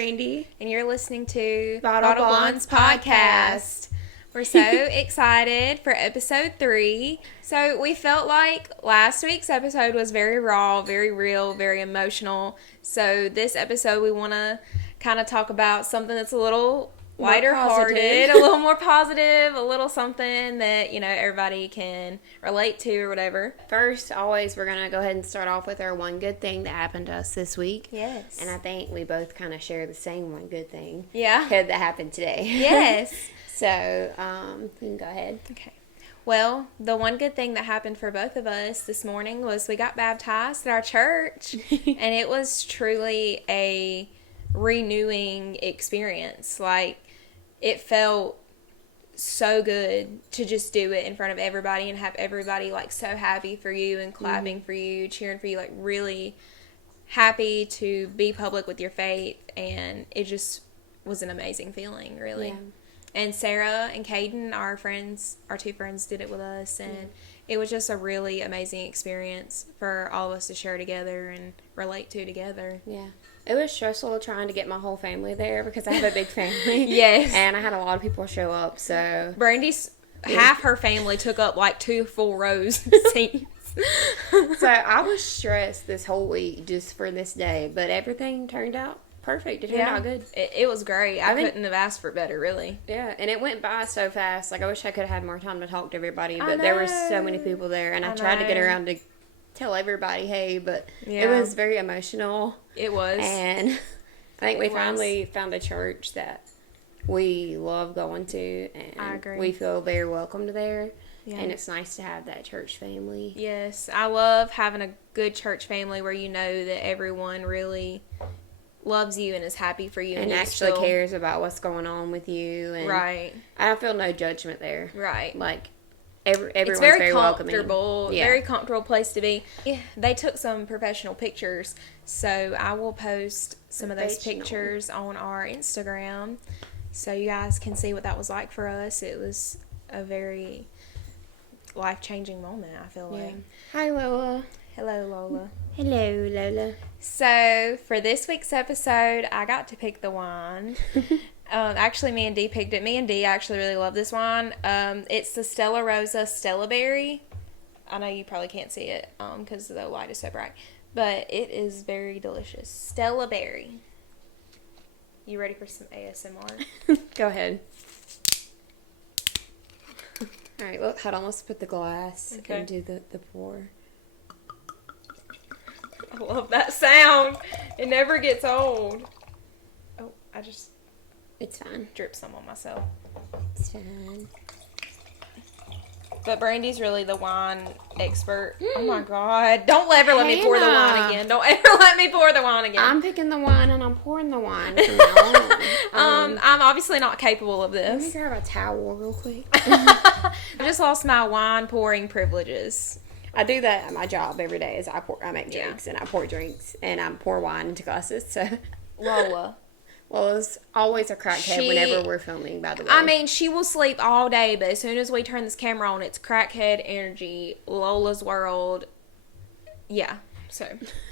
Brandy. And you're listening to Bottle Blondes Podcast. We're so excited for episode 3. So we felt like last week's episode was very raw, very real, very emotional. So this episode we want to kind of talk about something that's a little lighter hearted, a little more positive, a little something that, you know, everybody can relate to or whatever. First, always, we're going to go ahead and start off with our one good thing that happened to us this week. Yes. And I think we both kind of share the same one good thing. Yeah. That happened today. Yes. So, you can go ahead. Okay. Well, the one good thing that happened for both of us this morning was we got baptized at our church. And it was truly a renewing experience. Like, it felt so good to just do it in front of everybody and have everybody, like, so happy for you and clapping for you, cheering for you, like, really happy to be public with your faith. And it just was an amazing feeling, really. Yeah. And Sarah and Caden, our two friends, did it with us, and it was just a really amazing experience for all of us to share together and relate to together. Yeah. It was stressful trying to get my whole family there because I have a big family. Yes. And I had a lot of people show up, so... Brandy's, half her family took up like 2 full rows of seats. So I was stressed this whole week just for this day, but everything turned out perfect. It turned out good. It was great. I couldn't have asked for better, really. Yeah, and it went by so fast. Like, I wish I could have had more time to talk to everybody, but there were so many people there, and I tried to get around to tell everybody, hey, but it was very emotional. It was. And I think we finally found a church that we love going to, and I agree. we feel very welcomed there. Yeah. And it's nice to have that church family. Yes, I love having a good church family where you know that everyone really loves you and is happy for you. And actually cares about what's going on with you. And right. I feel no judgment there. Right. Like, everyone's it's very comfortable. Yeah. Very comfortable place to be. They took some professional pictures, so I will post some of those pictures on our Instagram so you guys can see what that was like for us. It was a very life-changing moment, I feel like. Hi, Lola. Hello, Lola. Hello, Lola. So, for this week's episode, I got to pick the wine. Actually, me and Dee picked it. Me and Dee actually really love this wine. It's the Stella Rosa Stella Berry. I know you probably can't see it because the light is so bright. But it is very delicious. Stella Berry. You ready for some ASMR? Go ahead. All right, well, hold on. Let's put the glass and do the pour. I love that sound. It never gets old. Oh, It's fine. Drip some on myself. It's fine. But Brandy's really the wine expert. Oh my God. Don't ever let me pour the wine again. Don't ever let me pour the wine again. I'm picking the wine and I'm pouring the wine from now on. I'm obviously not capable of Let me this. grab a towel real quick. I just lost my wine pouring privileges. I do that at my job every day. Is I make drinks and I pour drinks and I pour wine into glasses. So Lola. Well, it's always a crackhead whenever we're filming, by the way. I mean, she will sleep all day, but as soon as we turn this camera on, it's crackhead energy, Lola's world. Yeah. So,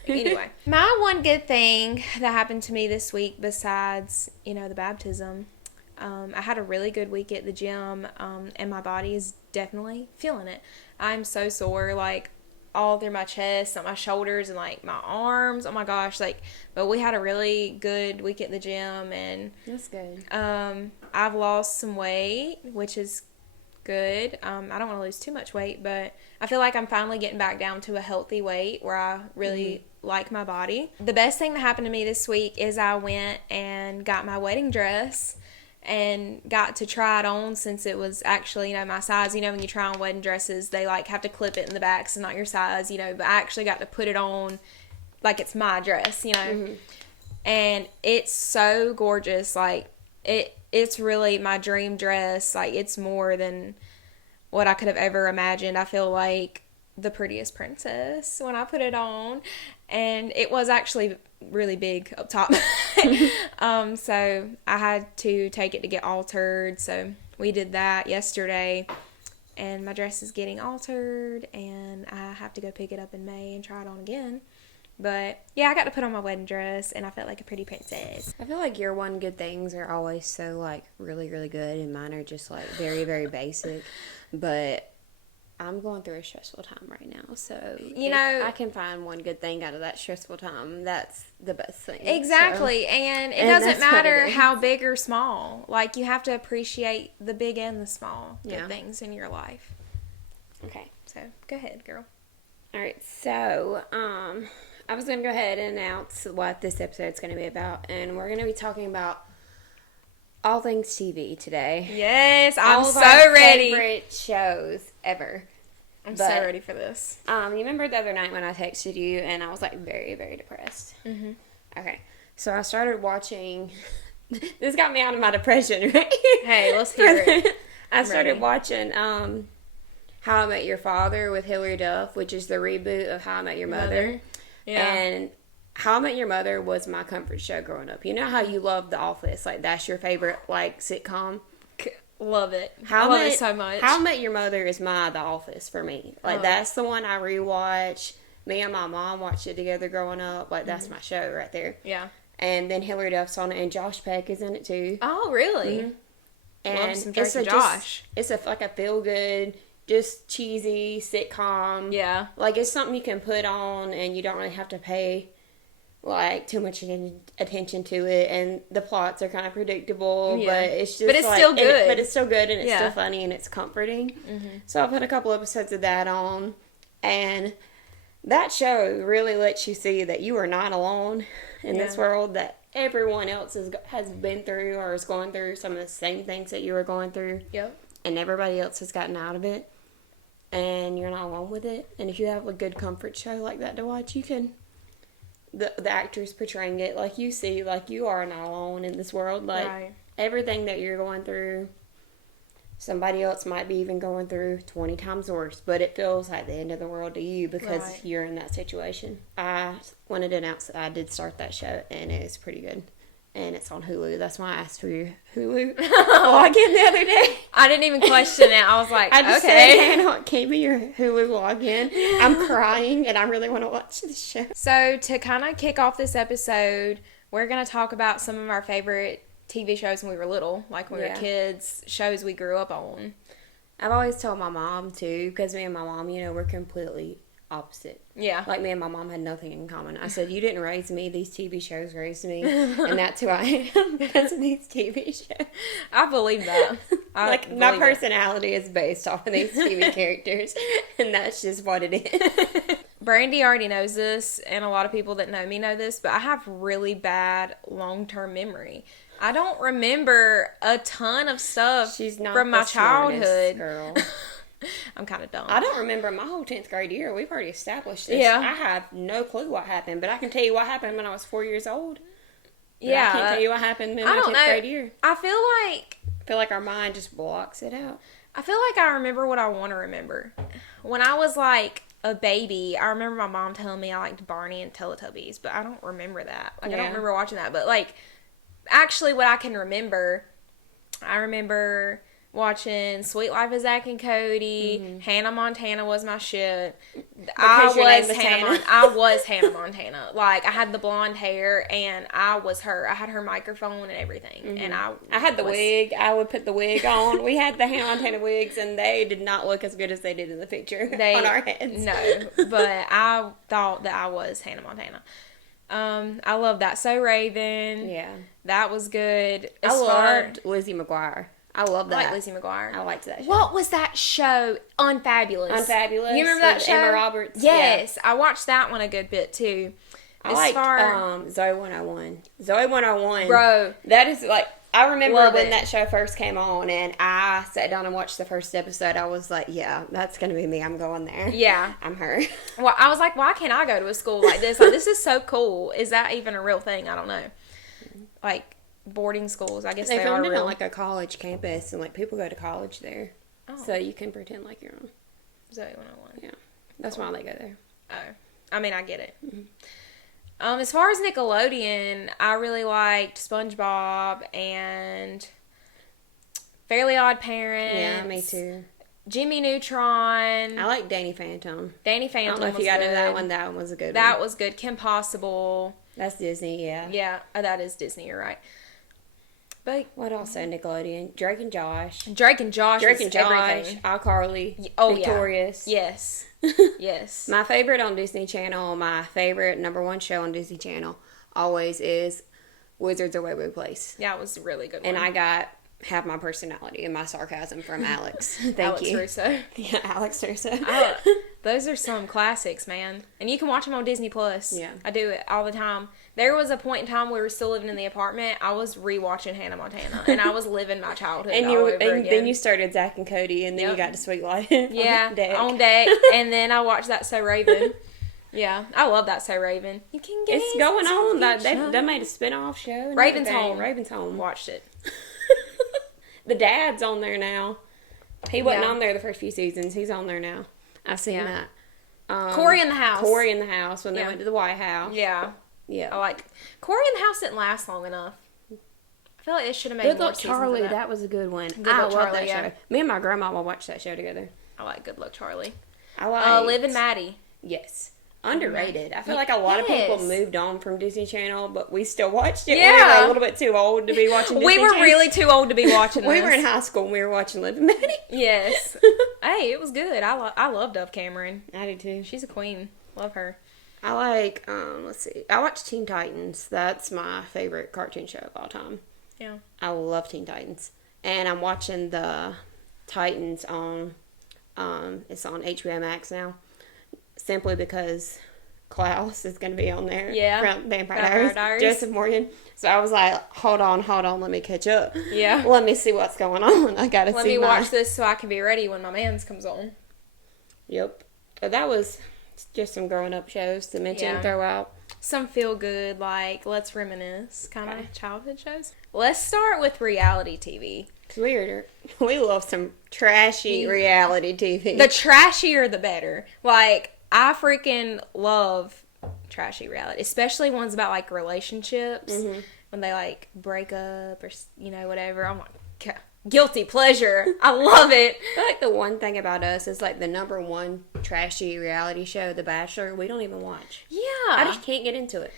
anyway. My one good thing that happened to me this week besides, the baptism, I had a really good week at the gym, and my body is definitely feeling it. I'm so sore, like, all through my chest, on my shoulders, and, like, my arms. Oh, my gosh. But we had a really good week at the gym, and... That's good. I've lost some weight, which is good. I don't want to lose too much weight, but I feel like I'm finally getting back down to a healthy weight where I really like my body. The best thing that happened to me this week is I went and got my wedding dress and got to try it on since it was actually, my size. When you try on wedding dresses, they, have to clip it in the back, so not your size, but I actually got to put it on like it's my dress, And it's so gorgeous. It's really my dream dress. It's more than what I could have ever imagined. I feel like the prettiest princess when I put it on. And it was actually really big up top. So I had to take it to get altered. So we did that yesterday. And my dress is getting altered. And I have to go pick it up in May and try it on again. But yeah, I got to put on my wedding dress, and I felt like a pretty princess. I feel like your one good things are always so like really, really good, and mine are just like very, very basic. But I'm going through a stressful time right now, so you know, I can find one good thing out of that stressful time. That's the best thing. Exactly, so, and it doesn't matter how big or small. Like, you have to appreciate the big and the small good things in your life. Okay, so go ahead, girl. All right, so I was going to go ahead and announce what this episode's going to be about, and we're going to be talking about all things TV today. Yes, I'm so ready. Favorite shows ever. I'm so ready for this. You remember the other night when I texted you and I was like very, very depressed? Mm-hmm. Okay, so I started watching. This got me out of my depression, right? Hey, let's hear it. I started watching How I Met Your Father with Hilary Duff, which is the reboot of How I Met Your Mother. Yeah. And How I Met Your Mother was my comfort show growing up. You know how you love The Office? Like, that's your favorite, like, sitcom? Love it. I love it so much. How I Met Your Mother is my The Office for me. Like, that's the one I rewatch. Me and my mom watched it together growing up. Like, that's my show right there. Yeah. And then Hilary Duff's on it, and Josh Peck is in it, too. Oh, really? Mm-hmm. And love some Drake and Josh. It's like a feel-good, just cheesy sitcom. Yeah. Like, it's something you can put on, and you don't really have to pay like too much attention to it, and the plots are kind of predictable, but it's just still good. But it's still good, and it's still funny, and it's comforting. Mm-hmm. So I put a couple episodes of that on, and that show really lets you see that you are not alone in this world, that everyone else has been through or is going through some of the same things that you were going through. Yep. And everybody else has gotten out of it, and you're not alone with it. And if you have a good comfort show like that to watch, you can... The actors portraying it, like, you see, like, you are not alone in this world. Like, everything that you're going through, somebody else might be even going through 20 times worse, but it feels like the end of the world to you because you're in that situation. I wanted to announce that I did start that show, and it's pretty good. And it's on Hulu. That's why I asked for your Hulu login the other day. I didn't even question it. I was like, I just said, Hannah, give me your Hulu login. I'm crying, and I really want to watch this show. So, to kind of kick off this episode, we're going to talk about some of our favorite TV shows when we were little. Like, when we were kids, shows we grew up on. I've always told my mom, too, because me and my mom, you know, we're completely opposite. Yeah. Like, me and my mom had nothing in common. I said, you didn't raise me. These TV shows raised me. And that's who I am because of these TV shows. I believe that. My personality is based off of these TV characters. And that's just what it is. Brandy already knows this, and a lot of people that know me know this, but I have really bad long-term memory. I don't remember a ton of stuff from my childhood. Girl. I'm kind of dumb. I don't remember my whole 10th grade year. We've already established this. Yeah. I have no clue what happened, but I can tell you what happened when I was 4 years old. Yeah. I can't tell you what happened in my 10th grade year. I feel like our mind just blocks it out. I feel like I remember what I want to remember. When I was like a baby, I remember my mom telling me I liked Barney and Teletubbies, but I don't remember that. Like, I don't remember watching that. But, like, actually what I can remember, I remember... watching Sweet Life of Zack and Cody. Mm-hmm. Hannah Montana was my shit. I was Hannah Montana. Like, I had the blonde hair, and I was her. I had her microphone and everything. Mm-hmm. And I had the wig. I would put the wig on. We had the Hannah Montana wigs, and they did not look as good as they did in the picture on our heads. No, but I thought that I was Hannah Montana. I love That So Raven. Yeah. That was good. I loved Lizzie McGuire. I love that. I like Lizzie McGuire. I liked that show. What was that show? Unfabulous. Unfabulous. You remember that show? Emma Roberts. Yes. Yeah. I watched that one a good bit, too. I liked Zoe 101. Zoe 101. Bro. That is, like, I remember when that show first came on, and I sat down and watched the first episode. I was like, yeah, that's going to be me. I'm going there. Yeah. I'm her. Well, I was like, why can't I go to a school like this? Like, this is so cool. Is that even a real thing? I don't know. Like... boarding schools, I guess they are real. On like a college campus, and like people go to college there, so you can pretend like you're on Zoe 101. Yeah, that's why they go there. Oh, I mean, I get it. Mm-hmm. As far as Nickelodeon, I really liked SpongeBob and Fairly Odd Parents. Yeah, me too. Jimmy Neutron. I like Danny Phantom. Danny Phantom. I don't know if was you got good. into that one. That one was a good one. That was good. Kim Possible. That's Disney, yeah. Yeah, that is Disney. You're right. But What else? Nickelodeon. Drake and Josh. Drake and Josh. Drake was and Josh. everything. iCarly. Oh, Victorious. Yeah. Yes. Yes. My favorite on Disney Channel, my favorite number one show on Disney Channel, always is Wizards of Waverly Place. Yeah, it was a really good one. And I got half my personality and my sarcasm from Alex. Thank Alex you. Russo. Yeah, Alex Russo. Those are some classics, man. And you can watch them on Disney Plus. Yeah. I do it all the time. There was a point in time we were still living in the apartment. I was rewatching Hannah Montana, and I was living my childhood And all you over and again. then you started Zach and Cody, and then Yep. you got to Sweet Life. Yeah, on deck. And then I watched That So Raven. Yeah, I love That So Raven. You can get It's going on. They made a spin-off show. And Raven's everything. Home. Raven's Home. Watched it. The dad's on there now. He wasn't Yeah. on there the first few seasons. He's on there now. I've seen Yeah. that. Corey in the House. Corey in the House when they Yeah. went to the White House. Yeah. Yeah. I like Corey in the House didn't last long enough. I feel like it should have made Good more Luck seasons of Charlie, that. that was a good one. Good I Luck love Charlie, that yeah. show. Me and my grandma will watch that show together. I like Good Luck Charlie. I like Liv and Maddie. Yes. Underrated. I feel like a lot of people Yes. moved on from Disney Channel, but we still watched it. We Yeah. were a little bit too old to be watching Disney We were Channel. really too old to be watching this. We were in high school and we were watching Liv and Maddie. Yes. Hey, it was good. I love Dove Cameron. I do too. She's a queen. Love her. I like, let's see. I watch Teen Titans. That's my favorite cartoon show of all time. Yeah. I love Teen Titans. And I'm watching the Titans on, it's on HBO Max now. Simply because Klaus is going to be on there. Yeah. From Vampire Vampire Diaries. Diaries. Joseph Morgan. So I was like, hold on, let me catch up. Yeah. Let me see what's going on. I got to Let see me my... watch this so I can be ready when my man's comes on. Yep. So that was just some growing up shows to mention Yeah. and throw out. Some feel good, like let's reminisce kind Okay. of childhood shows. Let's start with reality TV. Cause we love some trashy reality TV. The trashier the better. Like, I freaking love trashy reality, especially ones about like relationships when they like break up or whatever. I'm like, guilty pleasure. I love it. I feel like the one thing about us is like the number one trashy reality show, The Bachelor, we don't even watch. Yeah. I just can't get into it.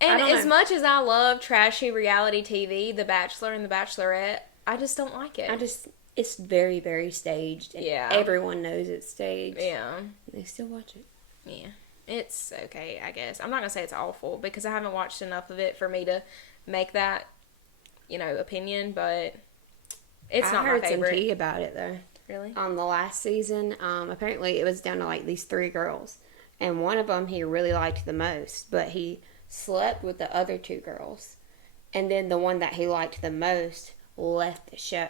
And I don't as know. much as I love trashy reality TV, The Bachelor and The Bachelorette, I just don't like it. It's very, very staged. And Yeah. everyone knows it's staged. Yeah. They still watch it. Yeah. It's okay, I guess. I'm not going to say it's awful because I haven't watched enough of it for me to make that, opinion, but it's not I heard my some favorite. tea about it though. Really? On the last season, apparently it was down to like these 3 girls. And one of them he really liked the most, but he slept with the other 2 girls. And then the one that he liked the most left the show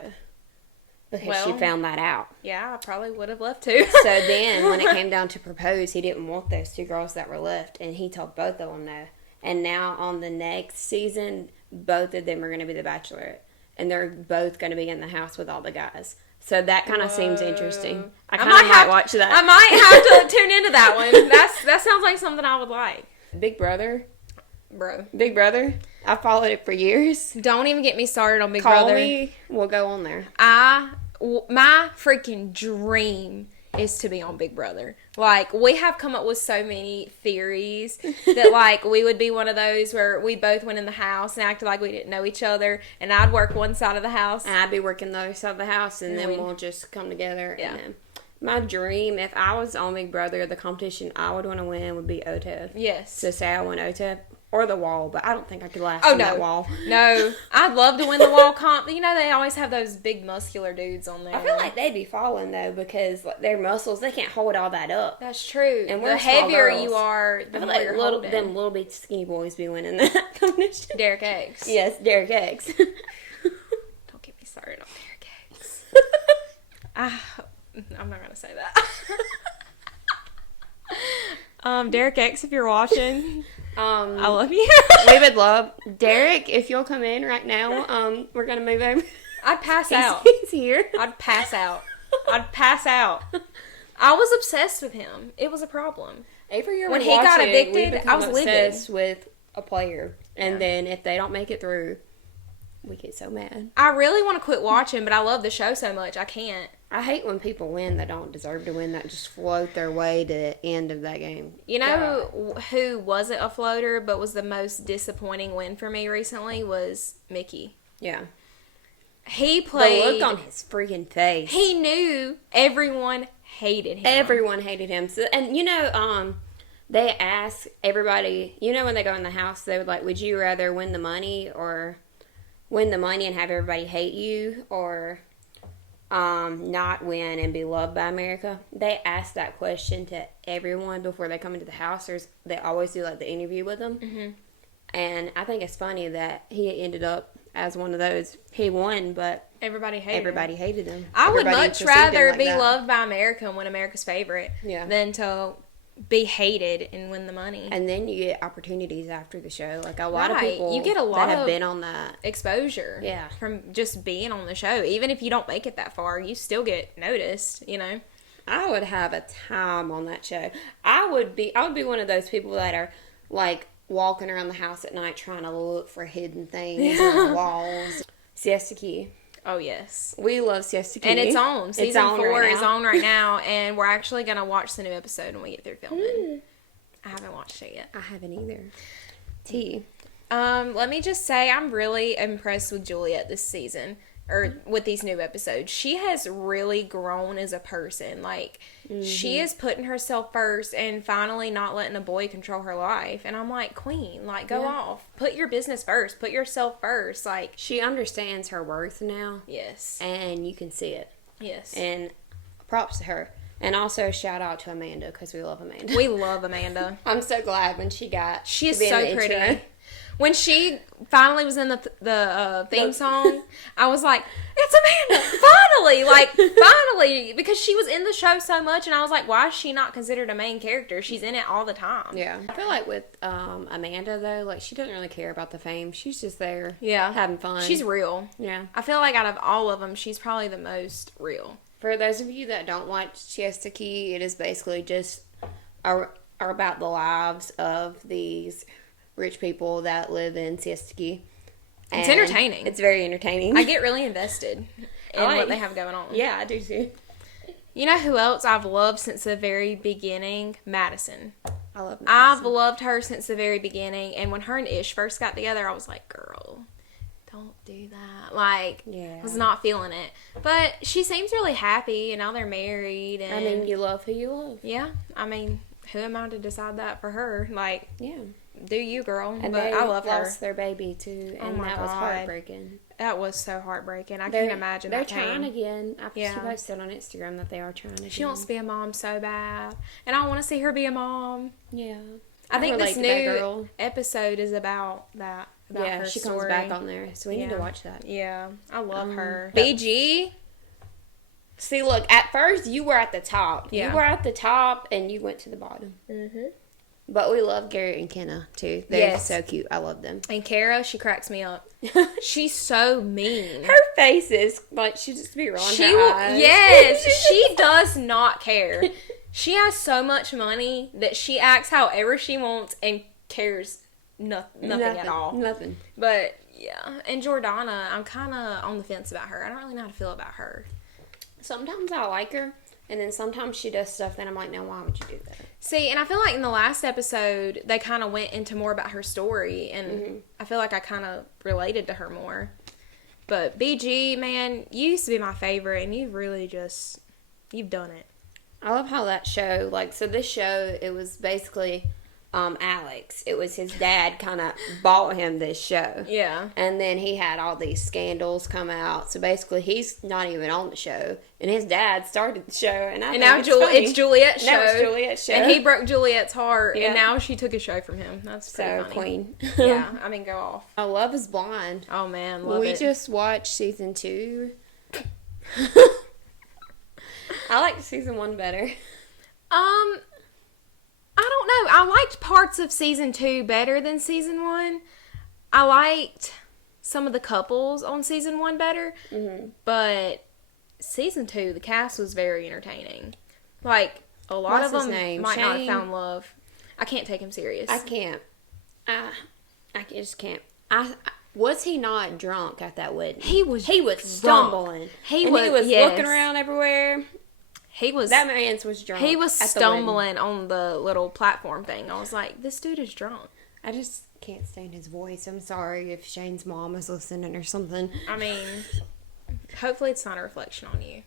because she Well, found that out. Yeah, I probably would have left too. So then when it came down to propose, he didn't want those 2 girls that were left, and he told both of them no. And now on the next season, both of them are going to be the Bachelorette, and they're both going to be in the house with all the guys. So that kind of seems interesting. I kind of might watch that. I might have to tune into that one. That sounds like something I would like. Big Brother. Bro. Big Brother. I followed it for years. Don't even get me started on Big Call Brother. me. We'll go on there. My freaking dream is to be on Big Brother. Like, we have come up with so many theories that, like, we would be one of those where we both went in the house and acted like we didn't know each other, and I'd work one side of the house. And I'd be working the other side of the house, and then we'll just come together. Yeah. And then my dream, if I was on Big Brother, the competition I would want to win would be OTEV. Yes. So say I won OTEV or the wall, but I don't think I could last Oh, in no. that wall. No. I'd love to win the wall comp. They always have those big muscular dudes on there. I feel like they'd be falling though because like, their muscles, they can't hold all that up. That's true. And the we're small heavier girls. you are, I the feel more like you're them holding. little big skinny boys be winning that competition. Derek Eggs. Yes, Derek Eggs. Don't get me started on Derek Eggs. I'm not gonna say that. Derek X, if you're watching, I love you. We would love Derek if you'll come in right now. We're gonna move over. I'd pass out. He's here. I'd pass out. I'd pass out. I was obsessed with him. It was a problem. Every year When we he got watch it, evicted, we become I was livid. obsessed with a player, and Yeah. then if they don't make it through, we get so mad. I really want to quit watching, but I love the show so much I can't. I hate when people win that don't deserve to win, that just float their way to the end of that game. You know who wasn't a floater but was the most disappointing win for me recently was Mickey. Yeah. He played. The look on his freaking face. He knew everyone hated him. Everyone hated him. So, and they ask everybody, when they go in the house, they would would you rather win the money or win the money and have everybody hate you, or not win and be loved by America? They ask that question to everyone before they come into the house. They always do the interview with them. Mm-hmm. And I think it's funny that he ended up as one of those. He won, but everybody hated him. I would much rather be loved by America and win America's favorite than to be hated and win the money. And then you get opportunities after the show. A lot of people you get a lot that have of been on that exposure. Yeah. From just being on the show. Even if you don't make it that far, you still get noticed, I would have a time on that show. I would be one of those people that are walking around the house at night trying to look for hidden things on the walls. Siesta Key. Oh, yes. We love Siesta Key. And it's on. Season 4 right is on right now, and we're actually going to watch the new episode when we get through filming. I haven't watched it yet. I haven't either. T. Let me just say I'm really impressed with Juliet this season, or with these new episodes. She has really grown as a person. She is putting herself first and finally not letting a boy control her life. And I'm like, queen, go off. Put your business first. Put yourself first. She understands her worth now. Yes. And you can see it. Yes. And props to her. And also shout out to Amanda, because we love Amanda. We love Amanda. I'm so glad when she got She is so pretty. Intro. When she finally was in the theme song, I was like, it's Amanda! Finally! Finally! Because she was in the show so much, and I was like, why is she not considered a main character? She's in it all the time. Yeah. I feel with Amanda, though, she doesn't really care about the fame. She's just there having fun. She's real. Yeah. I feel out of all of them, she's probably the most real. For those of you that don't watch Siesta Key, it is basically just about the lives of these rich people that live in Siesta Key. It's entertaining. It's very entertaining. I get really invested in what they have going on. Yeah, I do too. You know who else I've loved since the very beginning? Madison. I love Madison. I've loved her since the very beginning, and when her and Ish first got together, I was like, girl, don't do that. I was not feeling it. But she seems really happy, and now they're married. And you love who you love. Yeah. Who am I to decide that for her? Yeah. Do you, girl. And I love her. They lost their baby, too, and that was heartbreaking. That was so heartbreaking. I can't imagine that pain. They're trying again. She posted on Instagram that they are trying again. She wants to be a mom so bad. And I want to see her be a mom. Yeah. I think this new episode is about that. About her she story. comes back on there, so we need to watch that. Yeah. I love her. BG. See, look, at first you were at the top. Yeah. You were at the top, and you went to the bottom. Mm-hmm. But we love Garrett and Kenna, too. They're so cute. I love them. And Kara, she cracks me up. She's so mean. Her face is she just be rolling her eyes. Yes, she does not care. She has so much money that she acts however she wants and cares nothing at all. Nothing. But, yeah. And Jordana, I'm kind of on the fence about her. I don't really know how to feel about her. Sometimes I like her. And then sometimes she does stuff that I'm like, now why would you do that? See, and I feel in the last episode, they kind of went into more about her story. And I feel I kind of related to her more. But BG, man, you used to be my favorite. And you've really you've done it. I love how that show, so this show, it was basically Alex. It was his dad kind of bought him this show. Yeah. And then he had all these scandals come out. So basically, he's not even on the show. And his dad started the show. And now it's Juliet's show. Now it's Juliet's show. And he broke Juliet's heart. Yeah. And now she took a show from him. That's pretty funny. Queen. Yeah. Go off. Love is Blind. Oh, man. Love it. We just watched season 2. I liked season 1 better. I don't know. I liked parts of season 2 better than season 1. I liked some of the couples on season 1 better. Mm-hmm. But season 2, the cast was very entertaining. A lot of them might not have found love. I can't take him serious. I can't. I just can't. Was he not drunk at that wedding? He was stumbling. He was yes. looking around everywhere. That man was drunk. He was at the wedding. stumbling on the little platform thing. I was like, this dude is drunk. I just can't stand his voice. I'm sorry if Shane's mom is listening or something. I mean, hopefully it's not a reflection on you.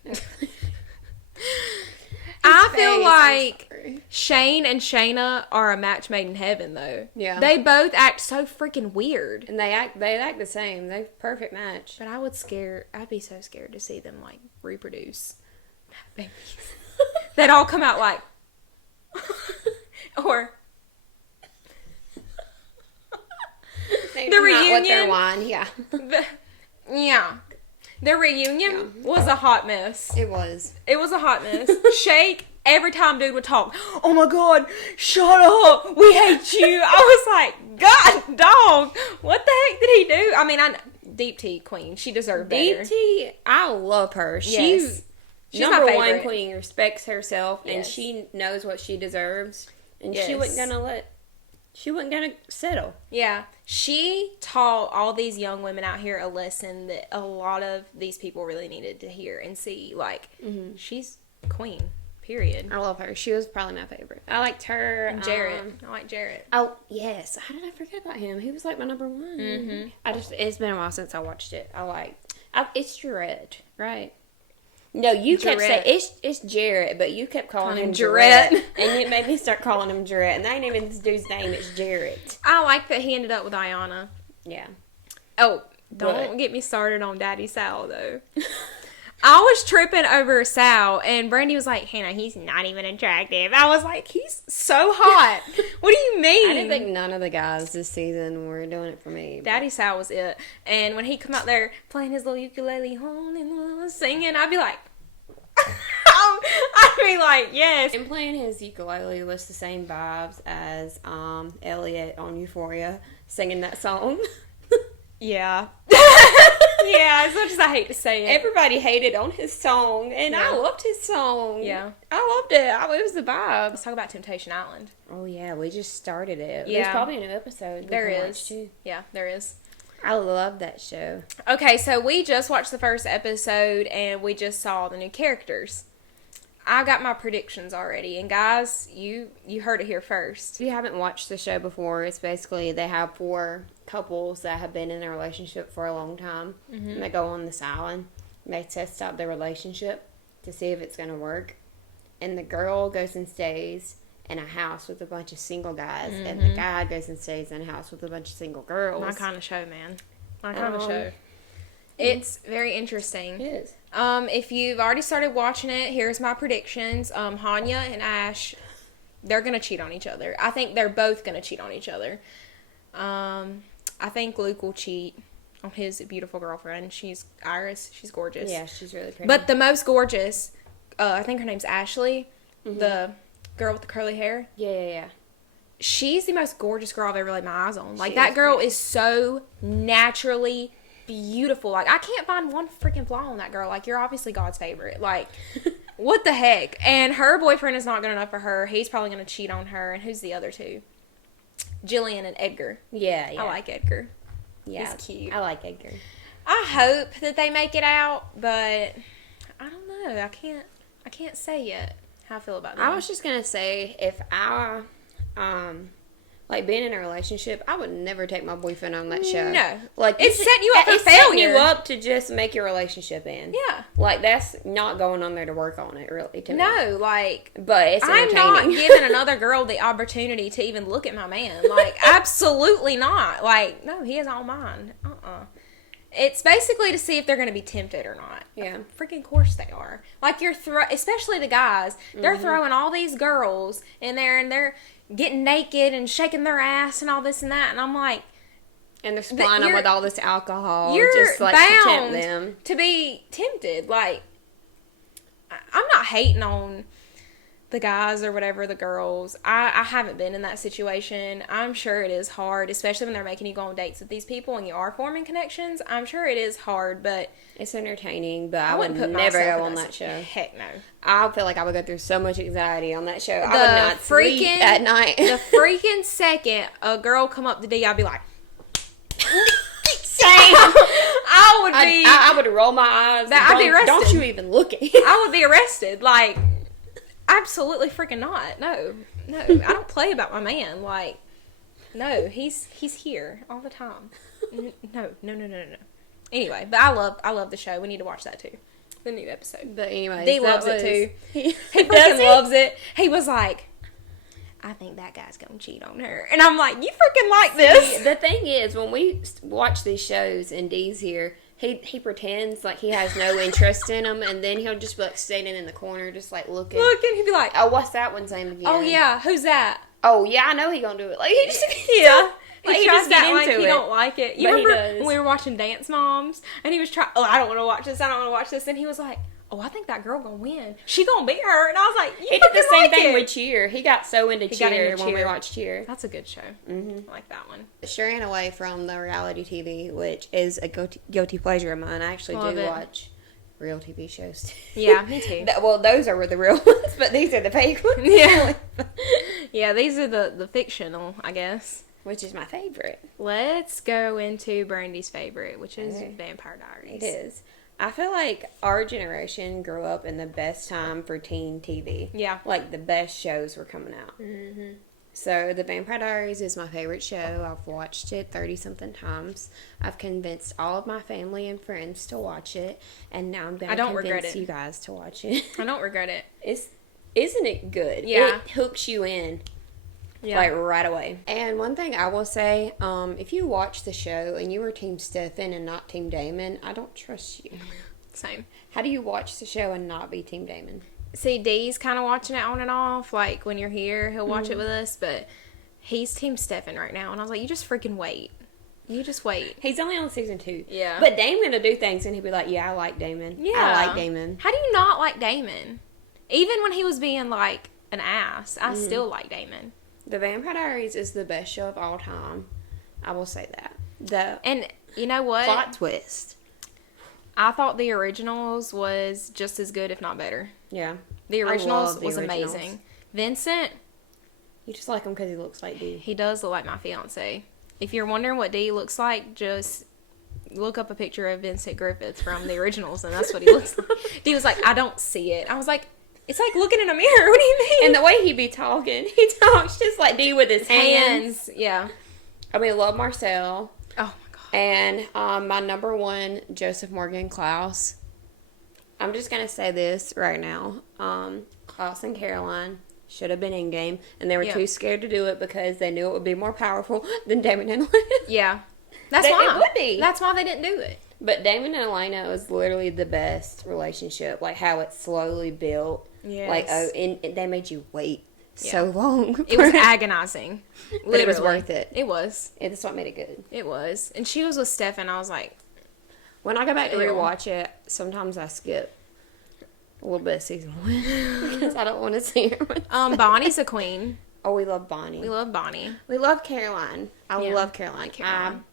I feel like Shane and Shayna are a match made in heaven, though. Yeah. They both act so freaking weird. And they act the same. They're perfect match. But I'd be so scared to see them, like, reproduce. Babies. They'd all come out like, or the reunion. With their wine, yeah. The reunion was a hot mess. It was. It was a hot mess. Shake, every time dude would talk, oh my God, shut up, we hate you. I was like, God, dog, what the heck did he do? I mean, Deep Tea Queen, she deserved better. Deep Tea, I love her. Yes. She's number my one favorite. queen, respects herself, and Yes. she knows what she deserves, and Yes. she wasn't gonna settle. Yeah, she taught all these young women out here a lesson that a lot of these people really needed to hear and see. Like, she's queen, period. I love her. She was probably my favorite. I liked her. And Jarrett. I like Jarrett. Oh, yes. How did I forget about him? He was like my number one. Mm-hmm. It's been a while since I watched it. It's Jarrett, right? No, you kept saying it's Jarrett, but you kept calling him Jarrett. And it made me start calling him Jarrett. And that ain't even this dude's name, it's Jarrett. I like that he ended up with Ayana. Yeah. Oh, don't get me started on Daddy Sal, though. I was tripping over Sal, and Brandy was like, Hannah, he's not even attractive. I was like, he's so hot. What do you mean? I didn't think none of the guys this season were doing it for me. Daddy Sal was it. And when he come out there playing his little ukulele, singing, I'd be like, yes. And playing his ukulele was the same vibes as Elliot on Euphoria singing that song. Yeah. Yeah, as much as I hate to say it. Everybody hated on his song, and I loved his song. Yeah. I loved it. It was the vibe. Let's talk about Temptation Island. Oh, yeah, we just started it. Yeah. There's probably a new episode. There is. Yeah, there is. I love that show. Okay, so we just watched the first episode, and we just saw the new characters. I got my predictions already, and guys, you heard it here first. If you haven't watched the show before, it's basically they have 4 couples that have been in a relationship for a long time, and they go on this island, and they test out their relationship to see if it's going to work, and the girl goes and stays in a house with a bunch of single guys, and the guy goes and stays in a house with a bunch of single girls. My kind of show, man. My kind of show. It's very interesting. It is. If you've already started watching it, here's my predictions. Hanya and Ash, they're going to cheat on each other. I think they're both going to cheat on each other. I think Luke will cheat on his beautiful girlfriend. She's Iris. She's gorgeous. Yeah, she's really pretty. But the most gorgeous, I think her name's Ashley, the girl with the curly hair. Yeah. She's the most gorgeous girl I've ever laid my eyes on. Like, She that is girl pretty. is so naturally beautiful. Like, I can't find one freaking flaw in that girl. Like, you're obviously God's favorite. Like, what the heck? And her boyfriend is not good enough for her. He's probably going to cheat on her. And who's the other two? Jillian and Edgar. Yeah. I like Edgar. Yeah, He's cute. I like Edgar. I hope that they make it out, but I don't know. I can't say yet how I feel about that. I was just gonna say, if I, like being in a relationship, I would never take my boyfriend on that show. No. Like It's setting you up for it's setting failure. you up to just make your relationship end. Yeah. Like that's not going on there to work on it, really. To me. No, like, But it's I'm entertaining. not giving another girl the opportunity to even look at my man. Like, absolutely not. Like, no, he is all mine. It's basically to see if they're going to be tempted or not. Yeah. Freaking course they are. Like, especially the guys, they're throwing all these girls in there and they're getting naked and shaking their ass and all this and that. And I'm like, And they're supplying them with all this alcohol, you're just like to tempt bound them. to be tempted. Like, I'm not hating on the guys or whatever, the girls. I haven't been in that situation. I'm sure it is hard, especially when they're making you go on dates with these people and you are forming connections. I'm sure it is hard, but It's entertaining, but I would wouldn't put never myself go in on that show. Heck no. I feel like I would go through so much anxiety on that show. I The would not sleep freaking- at night. The freaking second a girl come up to D, I'd be like, I would be. I would roll my eyes. I'd be arrested. Don't you even look at I would be arrested. Like, absolutely freaking not. No. I don't play about my man. Like, no, he's here all the time. No. Anyway, but I love the show. We need to watch that too. The new episode. But anyways, Dee loves it too. He Does freaking he? loves it. He was like, I think that guy's gonna cheat on her, and I'm like, you freaking like this? The thing is, when we watch these shows and Dee's here, he pretends like he has no interest in them, and then he'll just be like standing in the corner, just like looking. Look, and he'd be like, Oh, what's that one's name again? oh yeah, who's that? Oh yeah, I know he gonna do it. Like he just Yeah. Like, he he tries just to get act like into he it. don't like it. You But he remember does. when we were watching Dance Moms, and he was trying, I don't want to watch this, and he was like, oh, I think that girl gonna win. She gonna beat her, and I was like, you He did the fucking same like thing it. with Cheer. He got so into He got Cheer into when we Cheer. watched Cheer. That's a good show. Mm-hmm. I like that one. Straying away from the reality TV, which is a guilty pleasure of mine. I actually Love do it. watch real TV shows too. Yeah, me too. Well, those are the real ones, but these are the fake ones. Yeah. Yeah, these are the fictional, I guess. Which is my favorite. Let's go into Brandy's favorite, which is Okay. Vampire Diaries. It is. I feel like our generation grew up in the best time for teen TV. Yeah. Like the best shows were coming out. Mm-hmm. So The Vampire Diaries is my favorite show. I've watched it 30-something times. I've convinced all of my family and friends to watch it. And now I'm going I to don't regret convince it. you guys to watch it. I don't regret it. Isn't it good? Yeah. It hooks you in. Yeah. Like right away. And one thing I will say, if you watch the show and you were Team Stefan and not Team Damon, I don't trust you. Same. How do you watch the show and not be Team Damon? See, Dee's kind of watching it on and off. Like, when you're here, he'll watch it with us, but he's Team Stefan right now. And I was like, you just freaking wait. You just wait. He's only on season 2. Yeah. But Damon will do things and he'll be like, yeah, I like Damon. Yeah. I like Damon. How do you not like Damon? Even when he was being, like, an ass, I still like Damon. The Vampire Diaries is the best show of all time. I will say that. The And you know what? plot twist. I thought the originals was just as good, if not better. Yeah. The I originals love the was originals. amazing. Vincent, You just like him because he looks like Dee. he does look like my fiance. If you're wondering what Dee looks like, just look up a picture of Vincent Griffith from the originals, and that's what he looks like. Dee was like, I don't see it. I was like, it's like looking in a mirror. What do you mean? And the way he be talking, he talks just like Dee with his hands. Yeah. I mean, I love Marcel. Oh my god. And my number one, Joseph Morgan Klaus. I'm just going to say this right now. Klaus and Caroline should have been in game, and they were Yeah. too scared to do it because they knew it would be more powerful than Damon and Elena. Yeah. That's It why. would be. That's why they didn't do it. But Damon and Elena was literally the best relationship, like how it slowly built. Yes. Like, and they made you wait so long. It was agonizing. But it was Literally. worth it. It was. That's what made it good. It was. And she was with Stefan. I was like, When I go back to Ew. rewatch it, sometimes I skip a little bit of season 1 because I don't want to see her. Bonnie's a queen. Oh, we love Bonnie. We love Bonnie. We love Caroline. I Yeah. love Caroline. Caroline.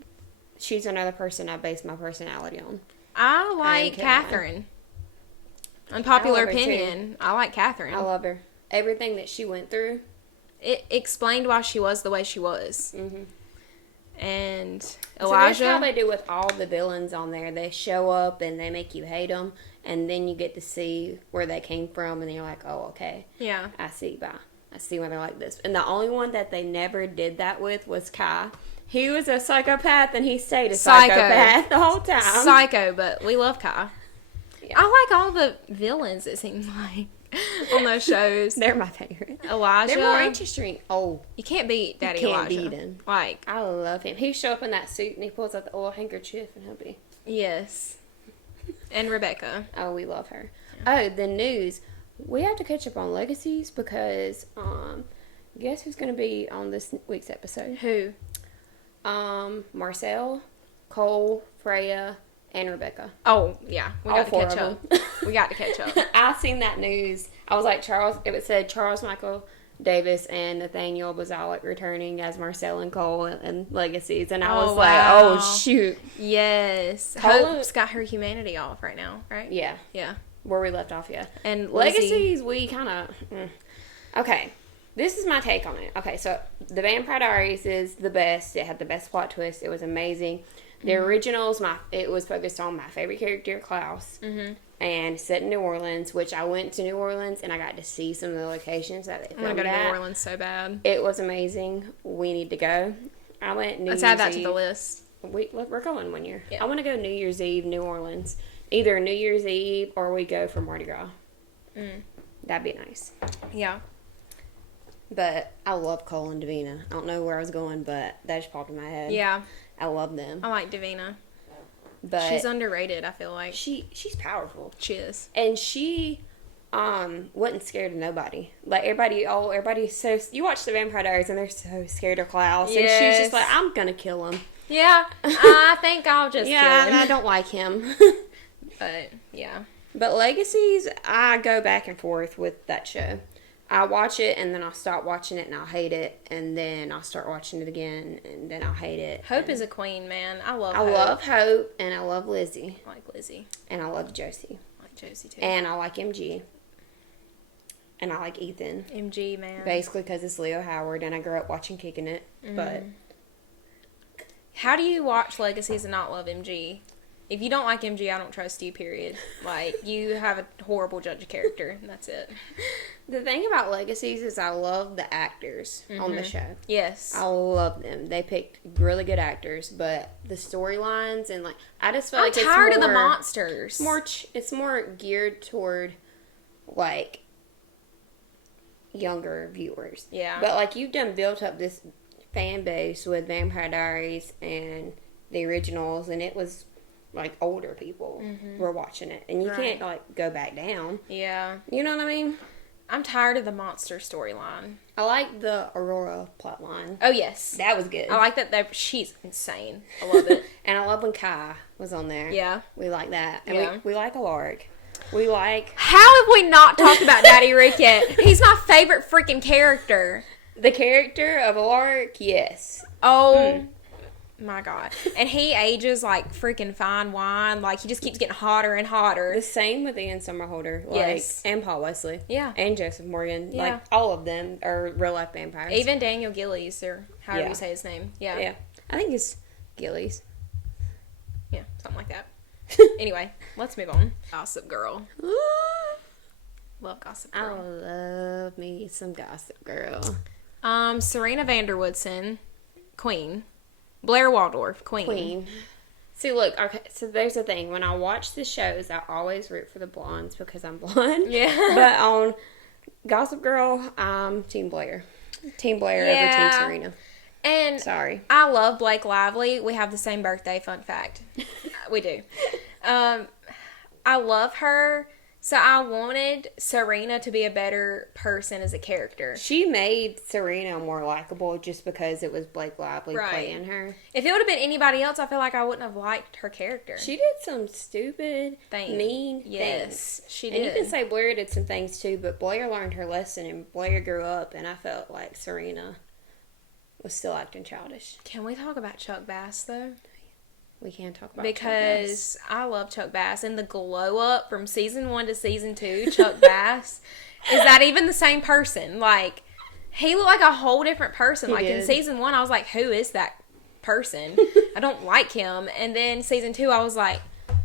She's another person I base my personality on. I like Caroline. Catherine. Unpopular I love her, too. opinion. I like Catherine. I love her. Everything that she went through. It explained why she was the way she was. Mm-hmm. And So that's how Elijah. they do with all the villains on there. They show up and they make you hate them, and then you get to see where they came from, and you're like, oh, okay. Yeah. I see why they're like this. And the only one that they never did that with was Kai. He was a psychopath, and he stayed a Psycho. psychopath the whole time. Psycho, but we love Kai. Yeah. I like all the villains, it seems like, on those shows. They're my favorite. Elijah. They're more interesting. Oh, You can't beat Daddy You can't Elijah. beat him. Like, I love him. He show up in that suit, and he pulls out the oil handkerchief, and he'll be... yes. And Rebecca. Oh, we love her. Oh, the news. We have to catch up on legacies because, guess who's going to be on this week's episode? Who? Marcel, Cole, Freya, and Rebecca. Oh, yeah. We All got to four catch of up. them. We got to catch up. I seen that news. I was like, it said Charles Michael Davis and Nathaniel Bozalic returning as Marcel and Cole and Legacies. And I Oh, was like, wow. oh, shoot. Yes. Cole- Hope's got her humanity off right now, right? Yeah, Yeah. where we left off, yeah. And Lizzie. Legacies, we kind of... Okay, this is my take on it. Okay, so The Vampire Diaries is the best. It had the best plot twist. It was amazing. The originals, it was focused on my favorite character, Klaus, and set in New Orleans, which I went to New Orleans and I got to see some of the locations that they I want filmed to go to New at. Orleans so bad. It was amazing. We need to go. I went New Let's Year's add that to Eve. the list. We're going one year. Yeah. I want to go New Year's Eve, New Orleans. Either New Year's Eve or we go for Mardi Gras. That'd be nice. Yeah. But I love Cole and Davina. I don't know where I was going, but that just popped in my head. Yeah. I love them. I like Davina. But She's underrated, I feel like. she's powerful. She is. And she wasn't scared of nobody. Like everybody's so, you watch the Vampire Diaries and they're so scared of Klaus. And she's just like, I'm gonna kill him. Yeah. I think I'll just Yeah, kill and him. I don't like him. But, yeah. But Legacies, I go back and forth with that show. I watch it and then I'll stop watching it and I'll hate it, and then I'll start watching it again and then I'll hate it. Hope is a queen, man. I love I Hope. love Hope and I love Lizzie I like Lizzie. and I love Josie I like Josie, too. and I like MG and I like Ethan. MG, man. Basically because it's Leo Howard and I grew up watching Kicking It. But How do you watch Legacies and not love MG? If you don't like MG, I don't trust you, period. Like, you have a horrible judge of character, and that's it. the thing about Legacies is I love the actors on the show. Yes. I love them. They picked really good actors, but the storylines and like I just feel I'm like tired it's of the more, monsters. it's more geared toward like younger viewers. Yeah. But like you've done built up this fan base with Vampire Diaries and the originals, and it was like older people were watching it, and you Right. can't like go back down. Yeah. You know what I mean? I'm tired of the monster storyline. I like the Aurora plotline. Oh, yes. That was good. I like that she's insane. I love it. And I love when Kai was on there. Yeah. We like that. And Yeah. we like Alaric. We like How have we not talked about Daddy Rick yet? He's my favorite freaking character. the character of Alaric, yes. Oh my god. And he ages like freaking fine wine. Like, he just keeps getting hotter and hotter. The same with Ian Somerhalder. Like, Yes. and Paul Wesley. Yeah. And Joseph Morgan. Yeah. Like, all of them are real life vampires. Even Daniel Gillies, or however Yeah. you say his name. Yeah. Yeah. I think it's Gillies. Yeah, something like that. Anyway, let's move on. Gossip Girl. Love Gossip I Girl. love me some Gossip Girl. Serena Vanderwoodson, Queen. Blair Waldorf, Queen. Queen. See, look, okay, so there's the thing. When I watch the shows, I always root for the blondes because I'm blonde. Yeah. But on Gossip Girl, I'm Team Blair. Team Blair over Yeah. Team Serena. And Sorry. I love Blake Lively. We have the same birthday, fun fact. We do. I love her. So I wanted Serena to be a better person as a character. She made Serena more likable just because it was Blake Lively Right. playing her. If it would have been anybody else, I feel like I wouldn't have liked her character. She did some stupid, mean Yes, things. she And you did. can say Blair did some things too, but Blair learned her lesson and Blair grew up, and I felt like Serena was still acting childish. Can we talk about Chuck Bass, though? We can talk about Chuck Bass. Because I love Chuck Bass. And the glow up from season 1 to season 2, Chuck Bass, is that even the same person? Like, he looked like a whole different person. He Like, in did. season 1, I was like, who is that person? I don't like him. And then season 2, I was like,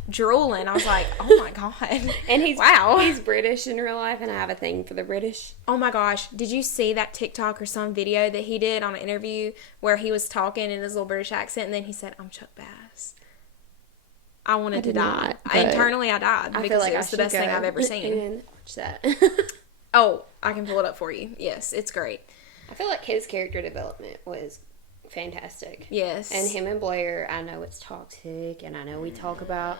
drooling. I was like, oh my God. And he's wow. he's British in real life, and I have a thing for the British. Oh my gosh. Did you see that TikTok or some video that he did on an interview where he was talking in his little British accent and then he said, I'm Chuck Bass? I wanted to did die. not, but Internally, I died I because feel like it was the I best should thing go I've ever seen. and watch that. Oh, I can pull it up for you. Yes, it's great. I feel like his character development was fantastic. Yes. And him and Blair, I know it's toxic, and I know we talk about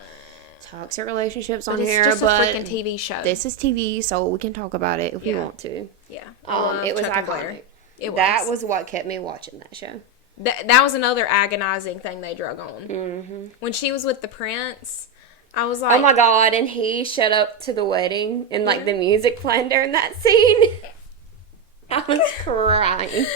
toxic relationships on But it's here, just but a freaking TV show. this is TV, so we can talk about it if we Yeah. want to. Yeah. I love It was Chuck and Blair. iconic. It was. That was what kept me watching that show. That was another agonizing thing they drug on. Mm-hmm. When she was with the prince, I was like, Oh my God! And he showed up to the wedding, and like the music playing during that scene. I was crying.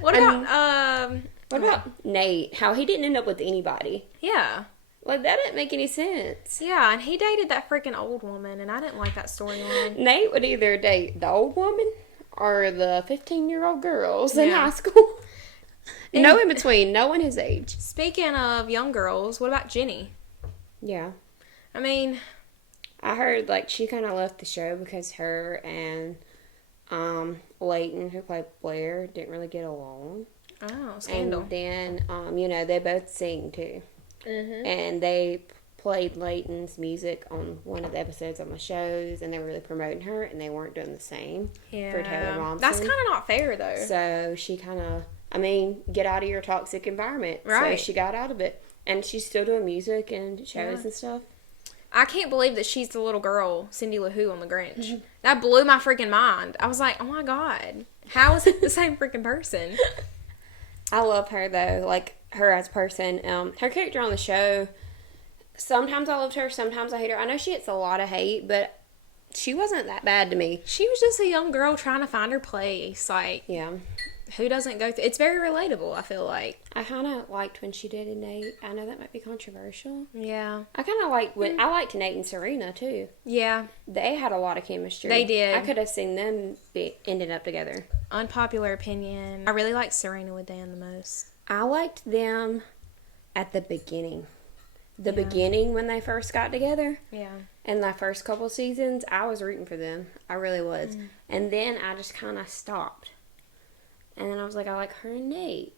what And- about, What about Nate? How he didn't end up with anybody? yeah. Like that didn't make any sense. Yeah, and he dated that freaking old woman, and I didn't like that storyline. Nate would either date the old woman or the 15-year-old girls in Yeah. high school. No in between. No one his age. Speaking of young girls, what about Jenny? Yeah. I mean, I heard, like, she kind of left the show because her and Leighton, who played Blair, didn't really get along. oh, scandal. And then, they both sing, too. Mm-hmm. And they played Leighton's music on one of the episodes on the shows, and they were really promoting her, and they weren't doing the same for Taylor Momsen. That's kind of not fair, though. So she kind of, get out of your toxic environment. Right. So she got out of it. And she's still doing music and shows and stuff. I can't believe that she's the little girl, Cindy Lou Who, on The Grinch. Mm-hmm. That blew my freaking mind. I was like, oh my god, how is it the same freaking person? I love her, though. Like, her as a person. Her character on the show, sometimes I loved her, sometimes I hate her. I know she gets a lot of hate, but she wasn't that bad to me. She was just a young girl trying to find her place. Like, Yeah. who doesn't go through? It's very relatable, I feel like. I kind of liked when she did Nate. I know that might be controversial. Yeah. I kind of liked when I liked Nate and Serena too. Yeah. They had a lot of chemistry. They did. I could have seen them ending up together. Unpopular opinion. I really like Serena with Dan the most. I liked them at the beginning. The beginning when they first got together. Yeah. In the first couple seasons, I was rooting for them. I really was. And then I just kind of stopped. And then I was like, I like her and Nate.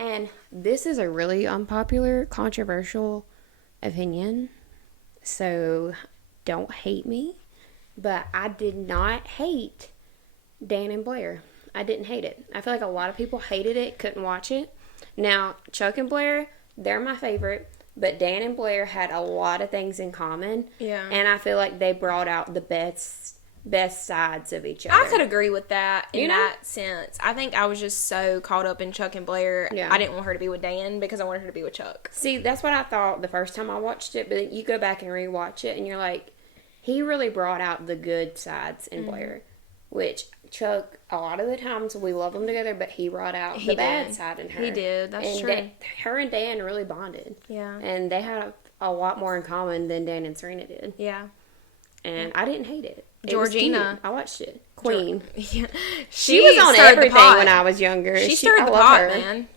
And this is a really unpopular, controversial opinion. So don't hate me. But I did not hate Dan and Blair. I didn't hate it. I feel like a lot of people hated it, couldn't watch it. Now, Chuck and Blair, they're my favorite. But Dan and Blair had a lot of things in common. Yeah. And I feel like they brought out the best sides of each other. I could agree with that in You know? that sense. I think I was just so caught up in Chuck and Blair. Yeah. I didn't want her to be with Dan because I wanted her to be with Chuck. See, that's what I thought the first time I watched it, but you go back and rewatch it and you're like, he really brought out the good sides in Blair. Which Chuck, a lot of the times we love them together, but he brought out the bad side in her. He did, that's and true. Her and Dan really bonded. Yeah. And they had a lot more in common than Dan and Serena did. Yeah. And I didn't hate it. It was Georgina. cute. I watched it. Queen. Yeah. She was on stirred the everything pot. when I was younger. She stirred I the love pot, her. man.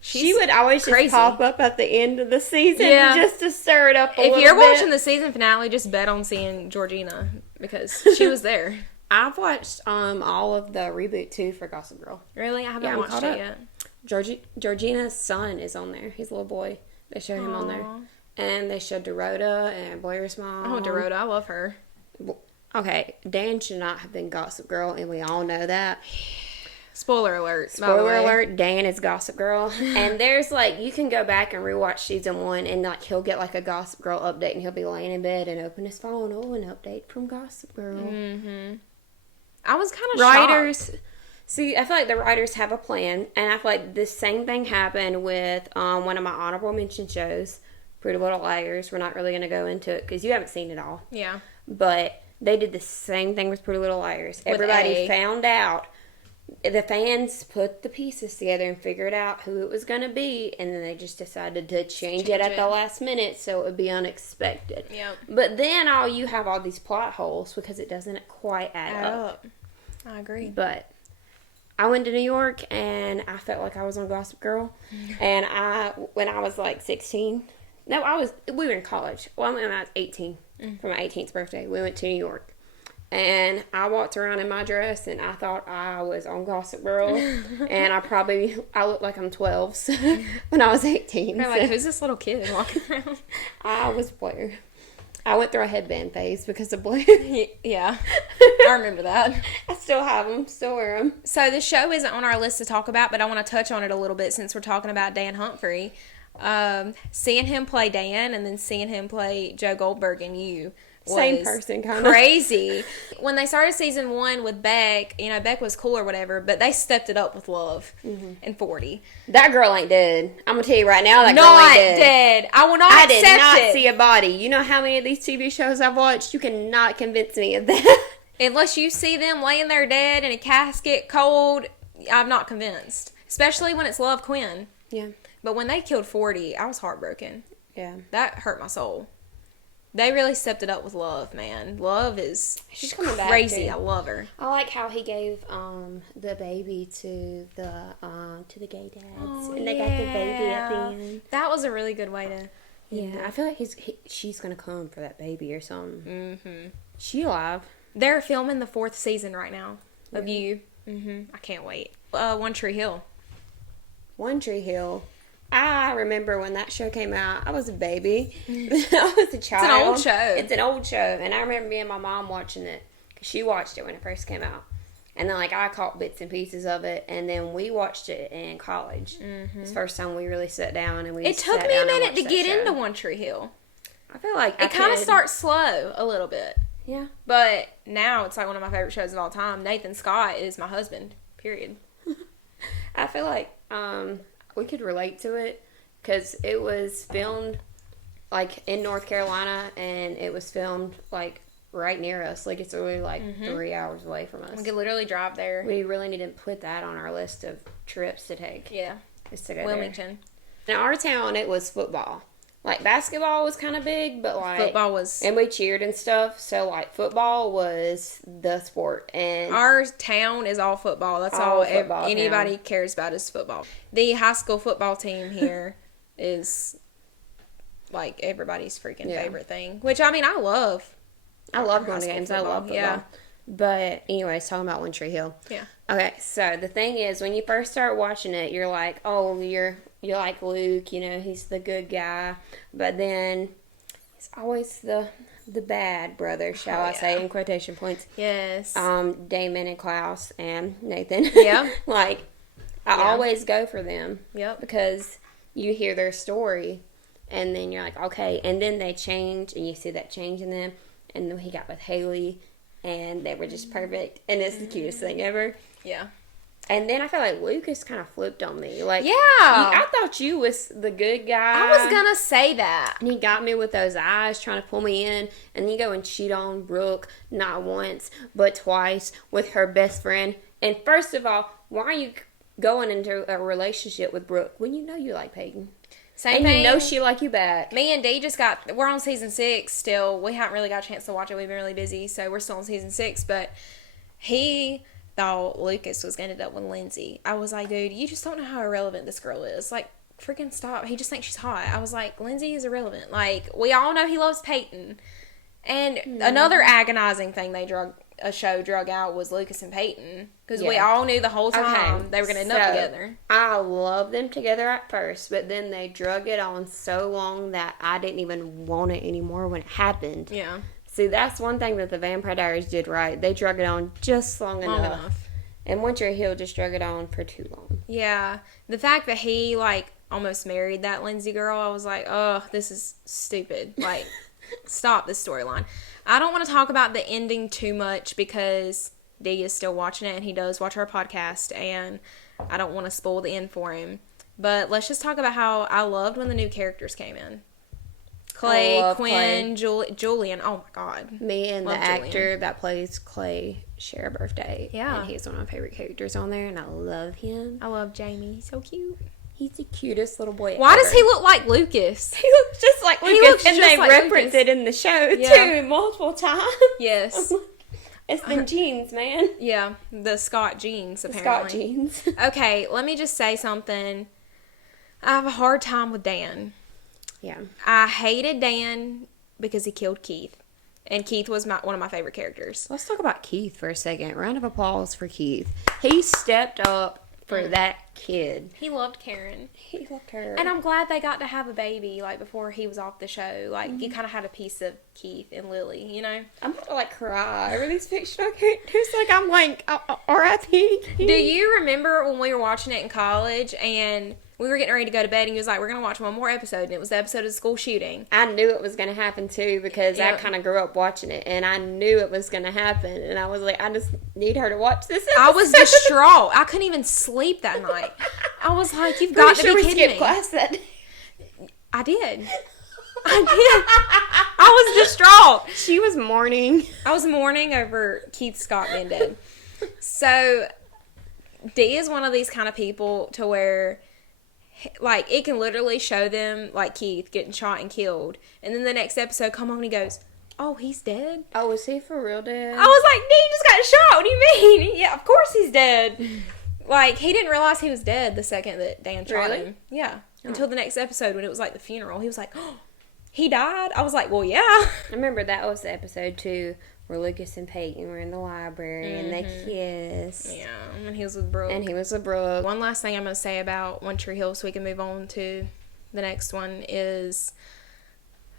She would always crazy. just pop up at the end of the season Yeah. just to stir it up a If little you're bit. watching the season finale, just bet on seeing Georgina because she was there. I've watched all of the reboot too for Gossip Girl. Really? I haven't I'm watched caught it up. yet. Georgina's son is on there. He's a little boy. They showed him on there. Aw. And they showed Dorota and Blair's mom. Oh, Dorota, I love her. Okay, Dan should not have been Gossip Girl, and we all know that. Spoiler alert. by the Spoiler way. alert, Dan is Gossip Girl. And there's like, you can go back and rewatch season 1 and like he'll get like a Gossip Girl update and he'll be laying in bed and open his phone. Oh, an update from Gossip Girl. Mm-hmm. I was kind of Writers, see, I feel like the writers have a plan. And I feel like the same thing happened with one of my honorable mention shows, Pretty Little Liars. We're not really going to go into it because you haven't seen it all. Yeah. But they did the same thing with Pretty Little Liars. With Everybody A. found out. The fans put the pieces together and figured out who it was going to be, and then they just decided to change it at the last minute so it would be unexpected. Yep. But then you have all these plot holes because it doesn't quite add up. I agree. But I went to New York and I felt like I was on Gossip Girl. And when I was like 16, we were in college. Well, when I was 18, for my 18th birthday, we went to New York. And I walked around in my dress and I thought I was on Gossip Girl. And I looked like I'm 12 so, when I was 18. They're like, who's this little kid walking around? I was Blair. I went through a headband phase because of Blair. Yeah. I remember that. I still have them, still wear them. So the show isn't on our list to talk about, but I want to touch on it a little bit since we're talking about Dan Humphrey. Seeing him play Dan and then seeing him play Joe Goldberg and You. Same person, kind of. Crazy. When they started season 1 with Beck, Beck was cool or whatever, but they stepped it up with Love and 40. That girl ain't dead. I'm gonna tell you right now, that girl Not ain't dead. dead. I will not I accept did not it. see a body. You know how many of these TV shows I've watched? You cannot convince me of that. Unless you see them laying there dead in a casket, cold, I'm not convinced. Especially when it's Love Quinn. Yeah. But when they killed 40, I was heartbroken. Yeah. That hurt my soul. They really stepped it up with Love, man. Love is She's coming back, crazy. too. I love her. I like how he gave the baby to the gay dads, and they got the baby at the end. That was a really good way to. Yeah, I feel like she's gonna come for that baby or something. Mm-hmm. She alive? They're filming the 4th season right now of Really? You. I can't wait. One Tree Hill. One Tree Hill. I remember when that show came out. I was a baby. I was a child. It's an old show. It's an old show, and I remember me and my mom watching it because she watched it when it first came out, and then like I caught bits and pieces of it, and then we watched it in college. It's the first time we really sat down and we. It took sat me a down and minute to watched get that show. into One Tree Hill. I feel like It kind of starts slow a little bit. Yeah. But now it's like one of my favorite shows of all time. Nathan Scott is my husband. Period. I feel like we could relate to it because it was filmed like in North Carolina, and it was filmed like right near us. Like it's really like 3 hours away from us. We could literally drive there. We really need to put that on our list of trips to take. Yeah. Is to go Wilmington. there. In our town, it was football. Like basketball was kind of big, but like Football was. and we cheered and stuff. So like football was the sport, and Our town is all football. That's All all football anybody town. cares about is football. The high school football team here is like everybody's freaking Yeah. favorite thing. Which, I mean, I love. I love high going to school games. I football, love football. yeah. But anyways, talking about One Tree Hill. Yeah. Okay, so the thing is, when you first start watching it, you're like, oh, you're like Luke, you know, he's the good guy. But then he's always the bad brother, shall I say, yeah. in quotation points. Yes. Damon and Klaus and Nathan. Yeah. Like, I Yeah. always go for them Yep. because you hear their story, and then you're like, okay, and then they change, and you see that change in them, and then he got with Haley, and they were just perfect, and it's the cutest thing ever. Yeah. And then I feel like Lucas kind of flipped on me. Like, Yeah. I thought you was the good guy. I was gonna say that. And he got me with those eyes trying to pull me in. And you go and cheat on Brooke not once, but twice with her best friend. And first of all, why are you going into a relationship with Brooke when you know you like Peyton? Same And thing. you know she like you back. Me and Dee we're on season 6 still. We haven't really got a chance to watch it. We've been really busy, so we're still on season 6. But he thought Lucas was going to end up with Lindsay. I was like, dude, you just don't know how irrelevant this girl is. Like, freaking stop. He just thinks she's hot. I was like, Lindsay is irrelevant. Like, we all know he loves Peyton. And another agonizing thing drug out was Lucas and Peyton. Because we Yeah. all knew the whole time they were going to end up so together. I love them together at first, but then they drug it on so long that I didn't even want it anymore when it happened. Yeah. See, that's one thing that the Vampire Diaries did right. They drug it on just long enough. And One Tree Hill just drug it on for too long. Yeah. The fact that he, like, almost married that Lindsay girl, I was like, oh, this is stupid. Like, stop this storyline. I don't want to talk about the ending too much because Dee is still watching it and he does watch our podcast, and I don't want to spoil the end for him. But let's just talk about how I loved when the new characters came in. Clay, love Quinn, Julian. Oh my God. Me and Love the Julian. actor that plays Clay share a birthday. Yeah. And he's one of my favorite characters on there, and I love him. I love Jamie. He's so cute. He's the cutest little boy Why ever. does he look like Lucas? He looks just like He Lucas, looks and just they like reference Lucas. it in the show, Yeah. too, multiple times. Yes. It's the jeans, man. Yeah, the Scott jeans, The apparently. Scott jeans. Okay, let me just say something. I have a hard time with Dan. Yeah. I hated Dan because he killed Keith. And Keith was one of my favorite characters. Let's talk about Keith for a second. Round of applause for Keith. He stepped up for that kid. He loved Karen. He loved her. And I'm glad they got to have a baby, like, before he was off the show. Like, you kind of had a piece of Keith and Lily, you know? I'm about to, like, cry over these fictional characters. Like, I'm like, R.I.P. Do you remember when we were watching it in college and we were getting ready to go to bed and he was like, we're going to watch one more episode, and it was the episode of the school shooting. I knew it was going to happen, too, because I Yeah. kind of grew up watching it, and I knew it was going to happen, and I was like, I just need her to watch this episode. I was distraught. I couldn't even sleep that night. I was like, you've got to be we kidding skipped me. class that day. I did. I was distraught. She was mourning. I was mourning over Keith Scott being dead. So, Dee is one of these kind of people to where like, it can literally show them, like, Keith getting shot and killed. And then the next episode come on and he goes, oh, he's dead? Oh, is he for real dead? I was like, he just got shot. What do you mean? Yeah, of course he's dead. Like, he didn't realize he was dead the second that Dan shot Really? him. Yeah. Until the next episode when it was, like, the funeral. He was like, oh, he died? I was like, well, yeah. I remember that was the episode 2 where Lucas and Peyton were in the library and they kissed. Yeah, and he was with Brooke. And he was with Brooke. One last thing I'm going to say about One Tree Hill so we can move on to the next one is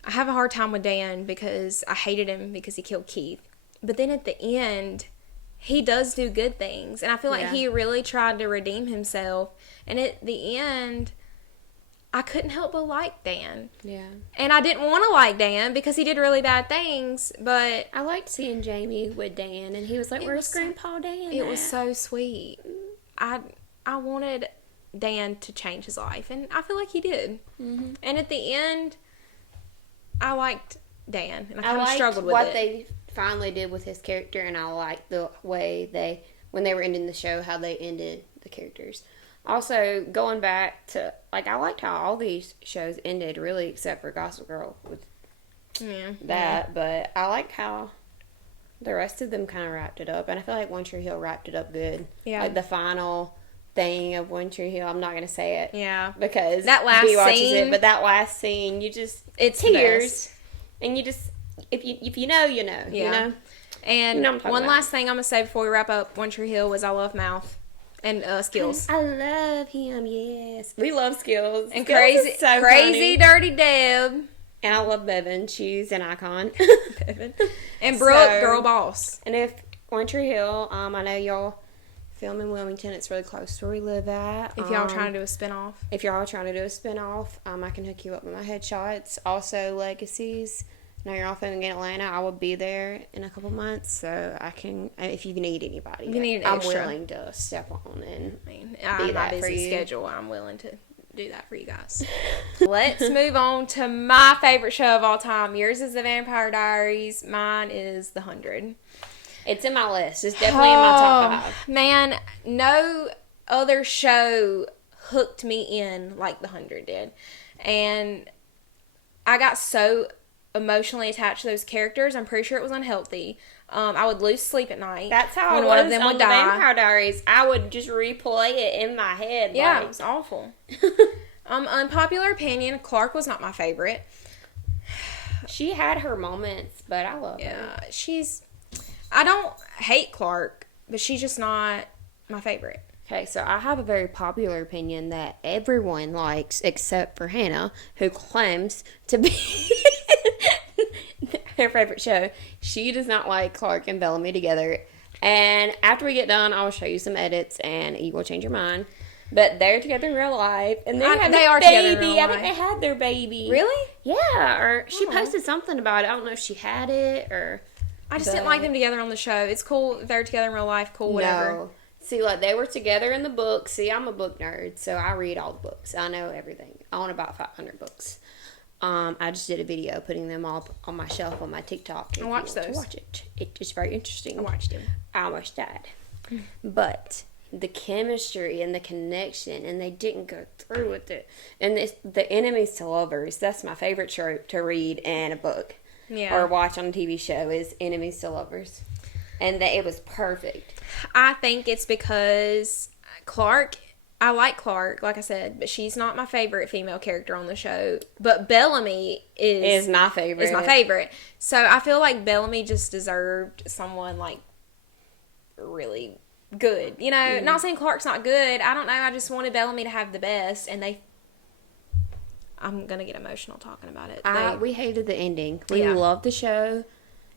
I have a hard time with Dan because I hated him because he killed Keith. But then at the end, he does do good things. And I feel like he really tried to redeem himself. And at the end, I couldn't help but like Dan. Yeah. And I didn't want to like Dan because he did really bad things, but I liked seeing Jamie with Dan, and he was like, where's Grandpa Dan? it was so sweet. I wanted Dan to change his life, and I feel like he did. Mm-hmm. And at the end, I liked Dan, and I kind of struggled with what they finally did with his character, and I liked the way when they were ending the show, how they ended the characters. Also, going back to, like, I liked how all these shows ended, really, except for Gossip Girl with that, but I like how the rest of them kind of wrapped it up, and I feel like One Tree Hill wrapped it up good. Yeah. Like, the final thing of One Tree Hill, I'm not going to say it. Yeah. Because that last B watches scene, it, but that last scene, you just, it's tears, and you just, if you know, you know, you know? And you know what I'm talking one about. last thing I'm going to say before we wrap up One Tree Hill was I love Mouth and Skills. I love him, yes. We love Skills. And Skills crazy, is so crazy funny. Dirty Deb. And I love Bevan. She's an icon. Bevan. And Brooke, So- girl boss. And if One Tree Hill, I know y'all film in Wilmington. It's really close to where we live at. If y'all trying to do a spinoff. If y'all are trying to do a spinoff, I can hook you up with my headshots. Also, Legacies. Now you're all filming in Atlanta. I will be there in a couple months, so I can. If you need anybody, If you need an I'm extra. willing to step on and I mean, be I'm that my for busy you. schedule. I'm willing to do that for you guys. Let's move on to my favorite show of all time. Yours is The Vampire Diaries. Mine is The 100. It's in my list. It's definitely in my top 5. Man, no other show hooked me in like The 100 did. And I got so emotionally attached to those characters. I'm pretty sure it was unhealthy. I would lose sleep at night. That's how when it one was of them on would the die. Vampire Diaries. I would just replay it in my head. Yeah, like- it was awful. Unpopular opinion, Clark was not my favorite. She had her moments, but I love her. Yeah, I don't hate Clark, but she's just not my favorite. Okay, so I have a very popular opinion that everyone likes except for Hannah, who claims to be her favorite show. She does not like Clark and Bellamy together. And after we get done, I will show you some edits and you will change your mind. But they're together in real life. And they are together in real I think life. they had their baby. Really? Yeah, or she Oh. posted something about it. I don't know if she had it or... I just didn't like them together on the show. It's cool. They're together in real life. Cool, whatever. No. See, like, they were together in the book. See, I'm a book nerd, so I read all the books. I know everything. I own about 500 books. I just did a video putting them all on my shelf on my TikTok. If I you watched want to those. watch it. It's very interesting. I watched him. I almost died. But the chemistry and the connection, and they didn't go through with it. And the enemies to lovers, that's my favorite trope to read in a book. Yeah. Or watch on a TV show is enemies to lovers. And it was perfect. I think it's because Clark, I like Clark, like I said, but she's not my favorite female character on the show. But Bellamy Is my favorite. is my favorite. So I feel like Bellamy just deserved someone like really good. You know, not saying Clark's not good. I don't know. I just wanted Bellamy to have the best, and I'm gonna get emotional talking about it. We hated the ending. We Yeah. loved the show,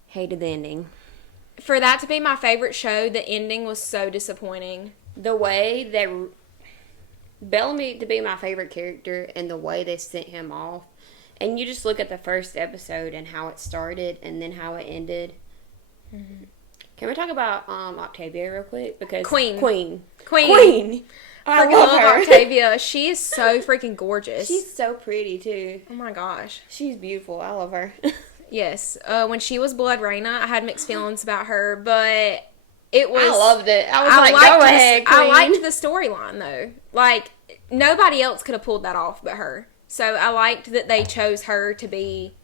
hated the ending. For that to be my favorite show, the ending was so disappointing. The way they Bellamy to be my favorite character, and the way they sent him off, and you just look at the first episode and how it started, and then how it ended. Can we talk about Octavia real quick? Because Queen. Queen. I Freaking love love her. Octavia. She is so freaking gorgeous. She's so pretty too. Oh my gosh. She's beautiful. I love her. Yes. When she was Blood Raina, I had mixed feelings about her, but It was. I loved it. I was like, go ahead, I queen. liked the storyline though. Like nobody else could have pulled that off but her. So I liked that they chose her to be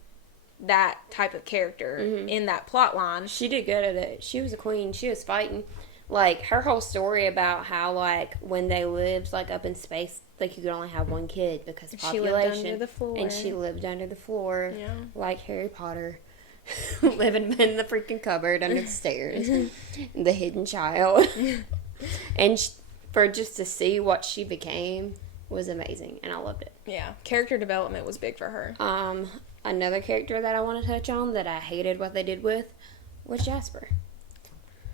that type of character in that plot line. She did good at it. She was a queen. She was fighting. Like, her whole story about how, like, when they lived, like, up in space, like, you could only have one kid because of She lived population. under the floor. And she lived under the floor. Yeah. Like Harry Potter. Living in the freaking cupboard under the stairs. The hidden child. And for just to see what she became was amazing. And I loved it. Yeah, character development was big for her. Another character that I want to touch on that I hated what they did with was Jasper.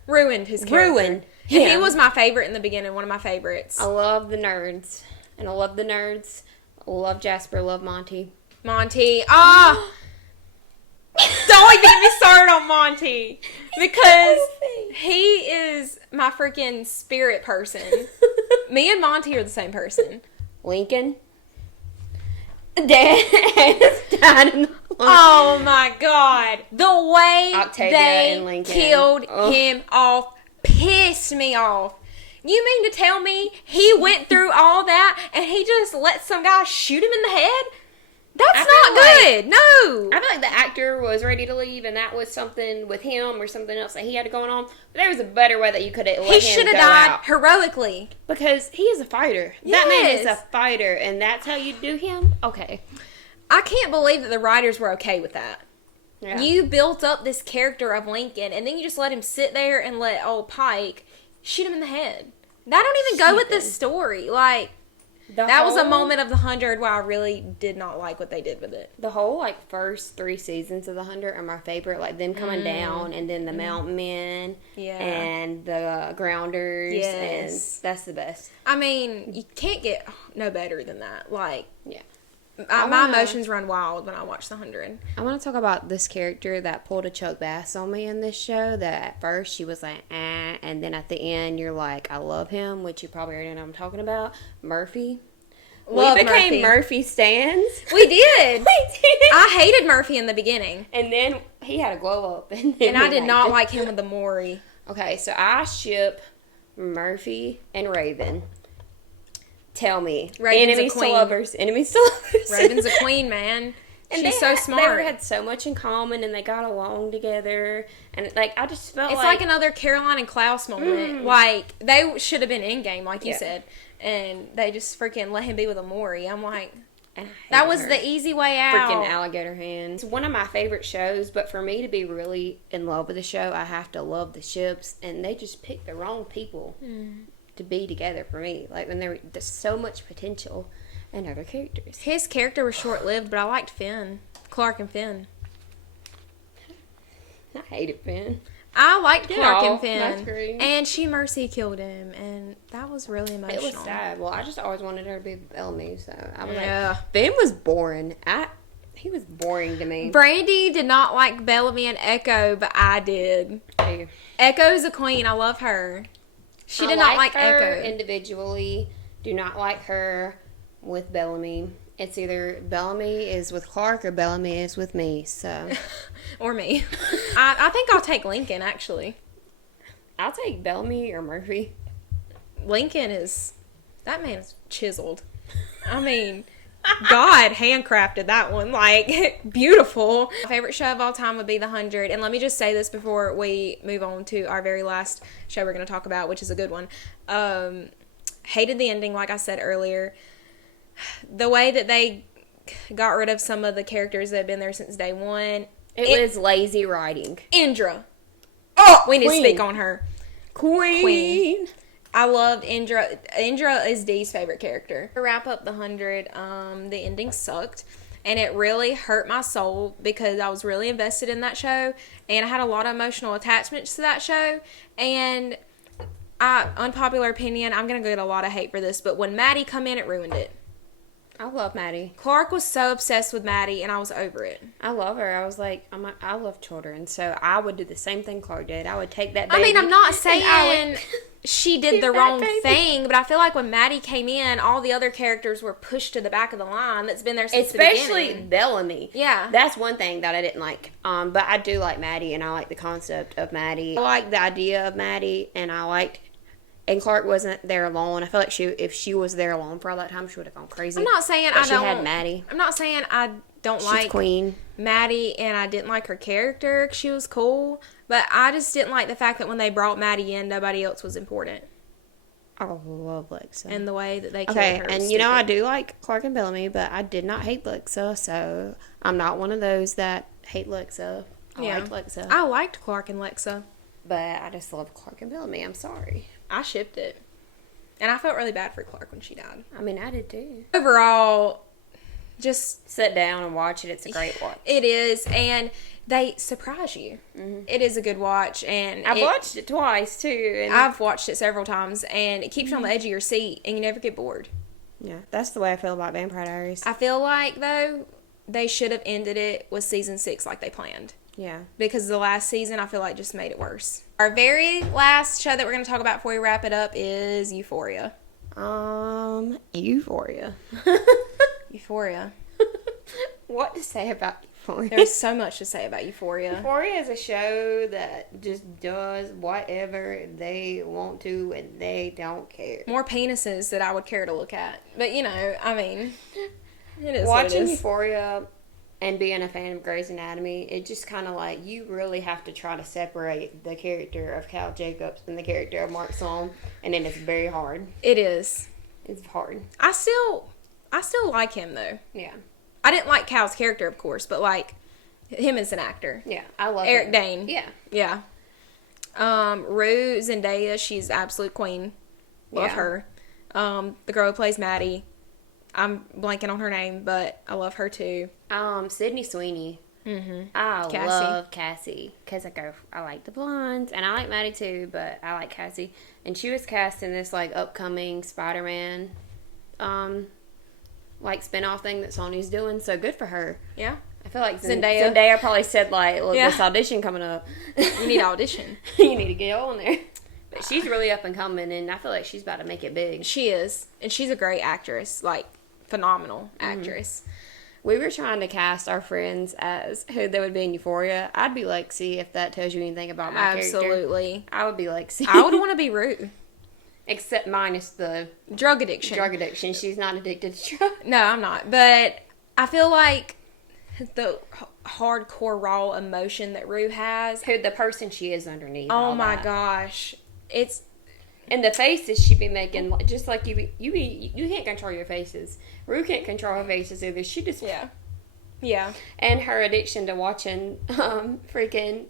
Ruined his character. Ruined He him. was my favorite in the beginning, one of my favorites. I love the nerds. And I love the nerds. I love Jasper, love Monty. Monty. Ah! Don't even get me started on Monty. Because he is my freaking spirit person. Me and Monty are the same person. Lincoln. Dad died in the Oh my god. The way Octavia they and Lincoln. killed Ugh. him off pissed me off. You mean to tell me he went through all that and he just let some guy shoot him in the head? That's I not feel good. No. I feel like the actor was ready to leave, and that was something with him or something else that he had going on. But there was a better way that you could have let He him should have go died out. heroically. Because he is a fighter. That man is a Yes. fighter, and that's how you do him? Okay. I can't believe that the writers were okay with that. Yeah. You built up this character of Lincoln, and then you just let him sit there and let old Pike shoot him in the head. That don't even go with this story. Like, that was a moment of The 100 where I really did not like what they did with it. The whole, like, first 3 seasons of The 100 are my favorite. Like, them coming down, and then the Mountain Men, Yeah. and the Grounders, Yes. and that's the best. I mean, you can't get no better than that. Like, Yeah. my wanna- emotions run wild when I watch The 100. I want to talk about this character that pulled a Chuck Bass on me in this show. That at first she was like, and then at the end you're like, I love him, which you probably already know what I'm talking about. Murphy. Love we became Murphy. Murphy stans. We did. We did. I hated Murphy in the beginning. And then he had a glow up. And, then And I we did liked not him. like him with the Maury. Okay, so I ship Murphy and Raven. Tell me. Raven's a enemies to queen. lovers. Enemies to lovers. Raven's a queen, man. And She's they so had- smart. They had so much in common, and they got along together. And like, I just felt It's like another Caroline and Klaus moment. Like, they should have been in game, like you Yeah. said. And they just freaking let him be with a Maury. I'm like, And I that hated was her. the easy way out. Freaking alligator hands. It's one of my favorite shows, but for me to be really in love with the show, I have to love the ships, and they just picked the wrong people to be together for me. Like, when there's so much potential in other characters. His character was short lived, but I liked Finn. Clark and Finn. I hated Finn. I liked Clark Yeah, and Finn. that's great. And she mercy killed him, and that was really emotional. It was sad. Well, I just always wanted her to be Bellamy, so I was Yeah. like, Finn was boring. He was boring to me. Brandy did not like Bellamy and Echo, but I did. Hey. Echo's a queen. I love her. She did not like her Echo. individually. Do not like her with Bellamy. It's either Bellamy is with Clark or Bellamy is with me. So Or me. I think I'll take Lincoln, actually. I'll take Bellamy or Murphy. Lincoln is... That man is chiseled. I mean... God handcrafted that one. Like, beautiful. My favorite show of all time would be The 100. And let me just say this before we move on to our very last show we're going to talk about, which is a good one. Hated the ending, like I said earlier. The way that they got rid of some of the characters that have been there since day one. It was lazy writing. Indra. Oh, We need queen. to speak on her. Queen. I loved Indra. Indra is Dee's favorite character. To wrap up The 100, the ending sucked. And it really hurt my soul because I was really invested in that show. And I had a lot of emotional attachments to that show. And unpopular opinion, I'm going to get a lot of hate for this. But when Maddie come in, it ruined it. I love Maddie. Clark was so obsessed with Maddie, and I was over it. I love her. I was like, I love children, so I would do the same thing Clark did. I would take that baby. I mean, I'm not and I saying would she did keep the that wrong baby. thing, but I feel like when Maddie came in, all the other characters were pushed to the back of the line that's been there since the Especially beginning. Bellamy. Yeah. That's one thing that I didn't like. But I do like Maddie, and I like the concept of Maddie. I like the idea of Maddie, and and Clark wasn't there alone. I feel like if she was there alone for all that time, she would have gone crazy. I'm not saying But I she don't. had Maddie. I'm not saying I don't She's like queen. Maddie and I didn't like her character. She was cool, but I just didn't like the fact that when they brought Maddie in, nobody else was important. I love Lexa. And the way that they killed Okay, her. and was you know I stupid. do like Clark and Bellamy, but I did not hate Lexa, so I'm not one of those that hate Lexa. I Yeah. liked Lexa, I liked Clark and Lexa. but I just love Clark and Bellamy. I'm sorry. I shipped it. And I felt really bad for Clark when she died. I mean, I did too. Overall, just Sit down and watch it. It's a great watch. it is, and they surprise you. It is a good watch, and I've watched it twice too. And I've watched it several times, and it keeps you on the edge of your seat, and you never get bored. yeah, that's the way I feel about Vampire Diaries. I feel like though they should have ended it with season 6 like they planned. Yeah. Because the last season, I feel like, just made it worse. Our very last show that we're going to talk about before we wrap it up is Euphoria. Euphoria. Euphoria. What to say about Euphoria? There's so much to say about Euphoria. Euphoria is a show that just does whatever they want to, and they don't care. More penises that I would care to look at. But, you know, I mean, it is Watching what it is. Euphoria and being a fan of Grey's Anatomy, it just kind of like, you really have to try to separate the character of Cal Jacobs and the character of Mark Sloan, and it is very hard. It is. It's hard. I still like him, though. Yeah. I didn't like Cal's character, of course, but, like, him as an actor. Yeah. I love Eric him. Dane. Yeah. Yeah. Rue Zendaya, she's absolute queen. Love Yeah. her. The girl who plays Maddie. I'm blanking on her name, but I love her too. Sydney Sweeney. Mm-hmm. I Cassie. love Cassie because I like the blondes, and I like Maddie too, but I like Cassie. And she was cast in this like upcoming Spider-Man, like spinoff thing that Sony's doing. So good for her. Yeah. I feel like Zendaya. Zendaya probably said like, "Look, Yeah. this audition coming up. You need to audition. You need to get on there." But she's really up and coming, and I feel like she's about to make it big. She is. And she's a great actress. Like, phenomenal actress. We were trying to cast our friends as who they would be in Euphoria. I'd be Lexi if that tells you anything about my character. Absolutely. I would be Lexi. I would want to be Rue. Except minus the Drug addiction. drug addiction. She's not addicted to drugs. No, I'm not. But I feel like the hardcore raw emotion that Rue has. Who the person she is underneath. Oh all my that. gosh. It's And the faces she be making, like, just like you can't control your faces. Rue can't control her faces either. She just yeah. And her addiction to watching freaking,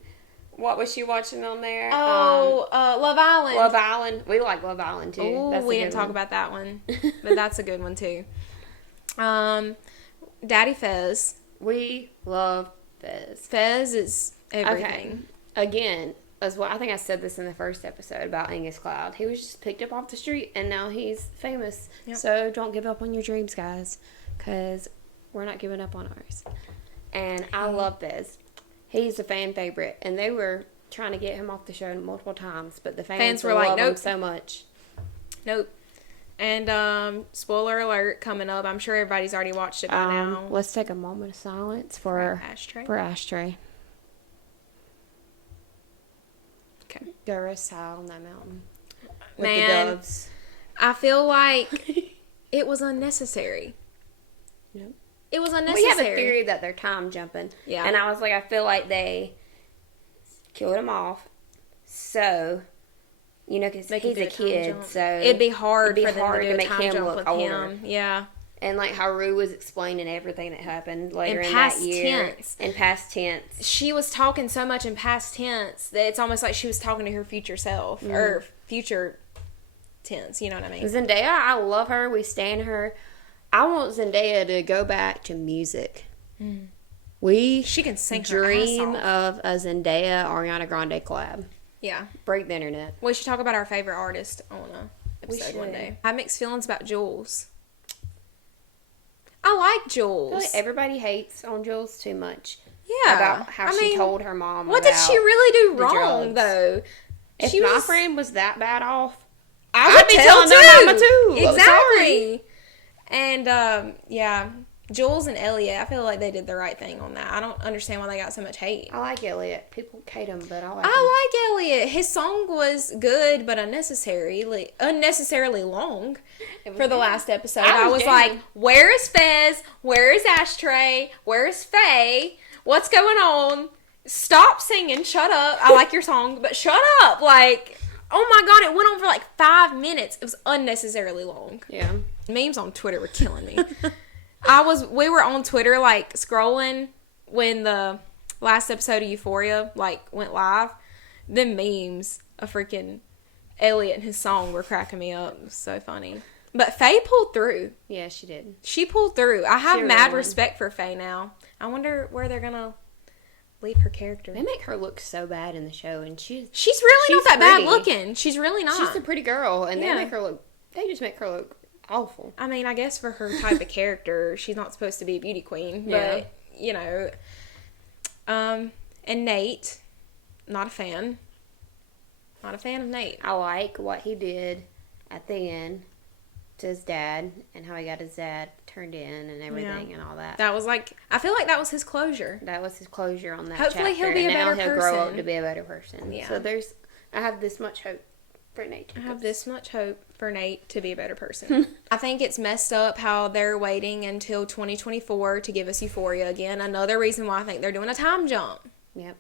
what was she watching on there? Oh, Love Island. Love Island. We like Love Island too. Ooh, That's a we good didn't talk one. about that one, but that's a good one too. Daddy Fez. We love Fez. Fez is Okay. everything. Again, as well, I think I said this in the first episode about Angus Cloud. He was just picked up off the street, and now he's famous. Yep. So don't give up on your dreams, guys, because we're not giving up on ours. And I love Fez. He's a fan favorite, and they were trying to get him off the show multiple times, but the fans were like, love him "Nope." so much. Nope. And spoiler alert coming up. I'm sure everybody's already watched it by now. Let's take a moment of silence for Ashtray. Ashtray. Okay. Go rest high on that mountain with Man. the doves. I feel like it was unnecessary. Yep. It was We unnecessary. have a theory that they're time jumping. Yeah. And I was like, I feel like they killed him off. So, you know, because They could he's do a a time kid. jump. So It'd be hard it'd be for them hard to do to a make time him jump look with older. him. Yeah. And like how Rue was explaining everything that happened later In in past that year. tense. In past tense. She was talking so much in past tense that it's almost like she was talking to her future self or future tense. You know what I mean? Zendaya, I love her. We stand her. I want Zendaya to go back to music. We She can sing her ass dream off. of a Zendaya Ariana Grande collab. Yeah. Break the internet. We should talk about our favorite artist on a We episode one should. day. I have mixed feelings about Jules. I like I Jules. feel like everybody hates on Jules too much. Yeah. About how I she mean, told her mom. what did about she really do the wrong, drugs. though? If She my was- friend was that bad off, I I'd would be tell telling their mama too. Exactly. And yeah, Jules and Elliot, I feel like they did the right thing on that. I don't understand why they got so much hate. I like Elliot. People hate him, but I like him. I like Elliot. His song was good, but unnecessarily long for the last episode. I was jamming. like, where is Fez? Where is Ashtray? Where is Faye? What's going on? Stop singing. Shut up. I like your song, but shut up. Like, oh my God, it went on for like 5 minutes. It was unnecessarily long. Yeah. Memes on Twitter were killing me. We were on Twitter, like, scrolling when the last episode of Euphoria, like, went live. The memes of freaking Elliot and his song were cracking me up. It was so funny. But Faye pulled through. Yeah, she did. She pulled through. I have She mad really- respect for Faye now. I wonder where they're gonna leave her character. They make her look so bad in the show, and She's really not she's that bad pretty. looking. She's really not. she's a pretty girl, and Yeah. they just make her look awful. I mean, I guess for her type of character, she's not supposed to be a beauty queen. Yeah. But, you know. And Nate, not a fan. Not a fan of Nate. I like what he did at the end to his dad, and how he got his dad turned in and everything and all that. That was like, I feel like that was his closure. That was his closure on that Hopefully chapter. he'll be a and now better he'll grow up person. to be a better person. Yeah. So I have this much hope for Nate. I have this much hope for Nate to be a better person. I think it's messed up how they're waiting until 2024 to give us Euphoria again. Another reason why I think they're doing a time jump. Yep.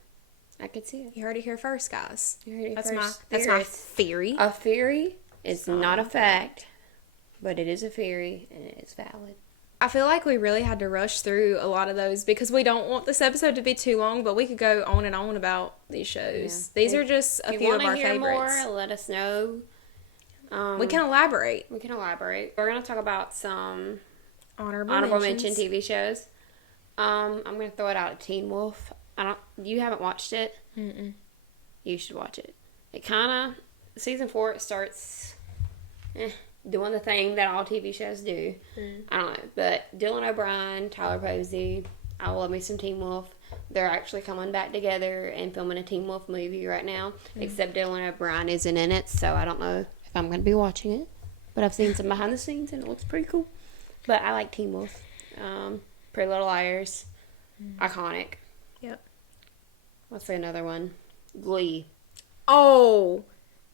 I could see it. You heard it here first, guys. You heard it That's first. my Theorists. theory. A theory is not a fact, but it is a theory, and it is valid. I feel like we really had to rush through a lot of those because we don't want this episode to be too long, but we could go on and on about these shows. Yeah. These are just a If you few of want to our hear favorites. more, let us know. We can elaborate. We can elaborate. We're going to talk about some Honorable mention mentions. TV shows. I'm going to throw it out at Teen Wolf. You haven't watched it? Mm-mm. You should watch it. It kind of, season 4, it starts doing the thing that all TV shows do. I don't know. But Dylan O'Brien, Tyler Posey, I love me some Teen Wolf. They're actually coming back together and filming a Teen Wolf movie right now. Except Dylan O'Brien isn't in it, so I don't know if I'm going to be watching it. But I've seen some behind the scenes and it looks pretty cool. But I like Teen Wolf. Pretty Little Liars. Iconic. Yep. Let's say another one. Glee. Oh,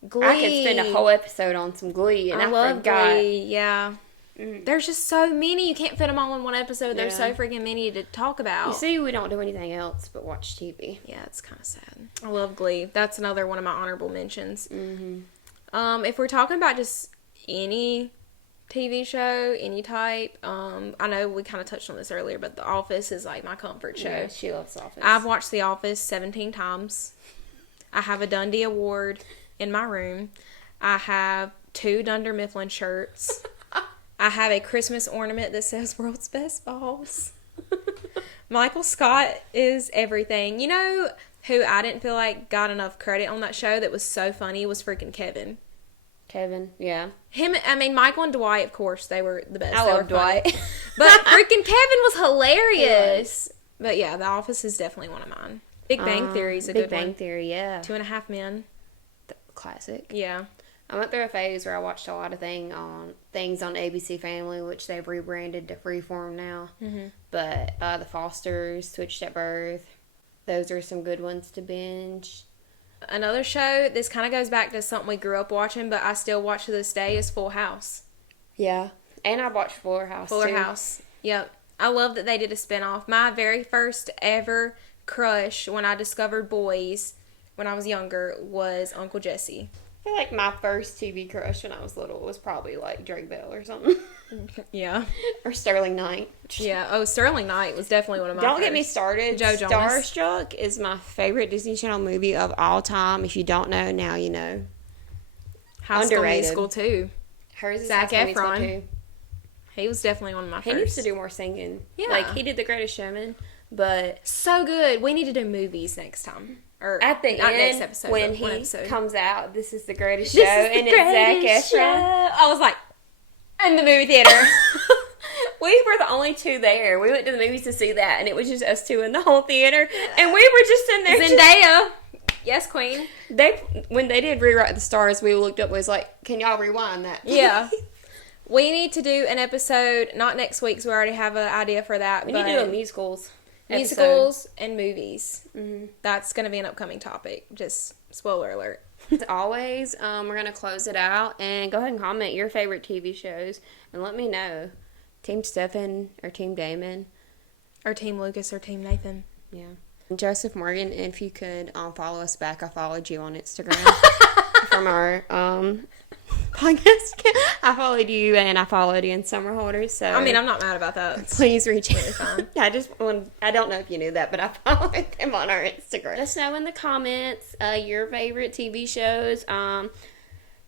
Glee. I could spend a whole episode on some Glee, and I love forgot. Glee. Yeah. Mhm. There's just so many. You can't fit them all in one episode. There's Yeah. so freaking many to talk about. You see, we don't do anything else but watch TV. Yeah, it's kind of sad. I love Glee. That's another one of my honorable mentions. Mm-hmm. If we're talking about just any TV show, any type, I know we kind of touched on this earlier, but The Office is like my comfort show. Yeah, she loves Office. I've watched The Office 17 times. I have a Dundee Award in my room. I have 2 Dunder Mifflin shirts. I have a Christmas ornament that says World's Best Boss. Michael Scott is everything. You know who I didn't feel like got enough credit on that show that was so funny was freaking Kevin. Kevin, yeah. Michael and Dwight, of course, they were the best. I They love were funny. Dwight. But freaking Kevin was hilarious. But yeah, The Office is definitely one of mine. Big Bang Theory is a Big good Bang one. Theory, yeah. 2.5 Men. Classic. Yeah. I went through a phase where I watched a lot of things on ABC Family, which they've rebranded to Freeform now. Mm-hmm. But The Fosters, Switched at Birth, those are some good ones to binge. Another show, this kind of goes back to something we grew up watching, but I still watch to this day, is Full House. Yeah. And I watched Fuller House, Fuller too. House. Yep. I love that they did a spinoff. My very first ever crush when I discovered boys when I was younger was Uncle Jesse. I feel like my first TV crush when I was little was probably like Drake Bell or something. Yeah. Or Sterling Knight. Yeah. Oh, Sterling Knight was definitely one of my Don't get me first. started. Joe Jonas. Starstruck is my favorite Disney Channel movie of all time. If you don't know, now you know. High School Underrated. Musical too. Hers is Zac High School Musical, Efron. too. He was definitely one of my He first. needs to do more singing. Yeah. Like, he did The Greatest Showman, but So good. We need to do movies next time. Or at the not end, next episode, when but one he episode. comes out, this is the greatest This show, is the and it's Zac greatest Efron. show. I was like, in the movie theater. We were the only two there. We went to the movies to see that, and it was just us two in the whole theater. And we were just in there. Zendaya. Yes, queen. When they did Rewrite the Stars, we looked up and was like, can y'all rewind that? Yeah. We need to do an episode, not next week, because we already have an idea for that. We but need to do a musicals and movies. Mm-hmm. That's going to be an upcoming topic. Just spoiler alert. As always, we're going to close it out. And go ahead and comment your favorite TV shows. And let me know. Team Stefan or Team Damon. Or Team Lucas or Team Nathan. Yeah. Joseph Morgan, if you could follow us back. I followed you on Instagram from our podcast. I followed you and I followed you in Summer Holders. So I mean, I'm not mad about that. please reach out. I don't know if you knew that, but I followed them on our Instagram. Let us know in the comments your favorite TV shows,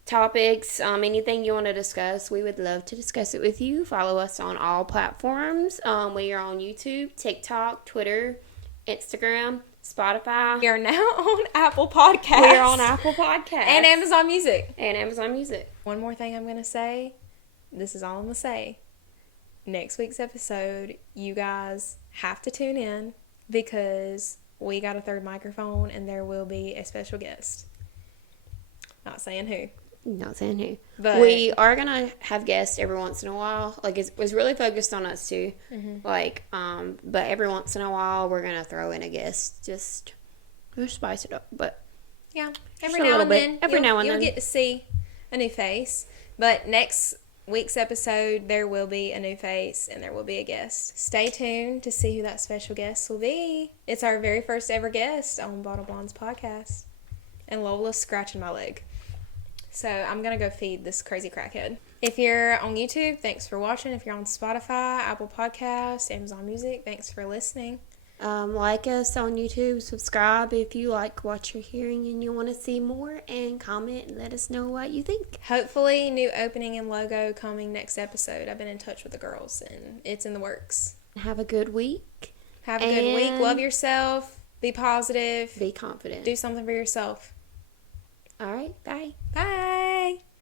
topics, anything you want to discuss. We would love to discuss it with you. Follow us on all platforms. We are on YouTube, TikTok, Twitter, Instagram, Spotify. We are now on Apple Podcasts. We are on Apple Podcasts. And Amazon Music. And Amazon Music. One more thing I'm going to say. This is all I'm going to say. Next week's episode, you guys have to tune in because we got a third microphone and there will be a special guest. Not saying who. Not saying who. But we are going to have guests every once in a while. Like, it was really focused on us, too. Mm-hmm. Like, but every once in a while, we're going to throw in a guest. Just spice it up. But yeah, every now and then. You'll get to see a new face. But next week's episode, there will be a new face and there will be a guest. Stay tuned to see who that special guest will be. It's our very first ever guest on Bottle Blondes podcast. And Lola's scratching my leg. So I'm going to go feed this crazy crackhead. If you're on YouTube, thanks for watching. If you're on Spotify, Apple Podcasts, Amazon Music, thanks for listening. Like us on YouTube. Subscribe if you like what you're hearing and you want to see more. And comment and let us know what you think. Hopefully, new opening and logo coming next episode. I've been in touch with the girls and it's in the works. Have a good week. Have a good week. Love yourself. Be positive. Be confident. Do something for yourself. All right. Bye. Bye.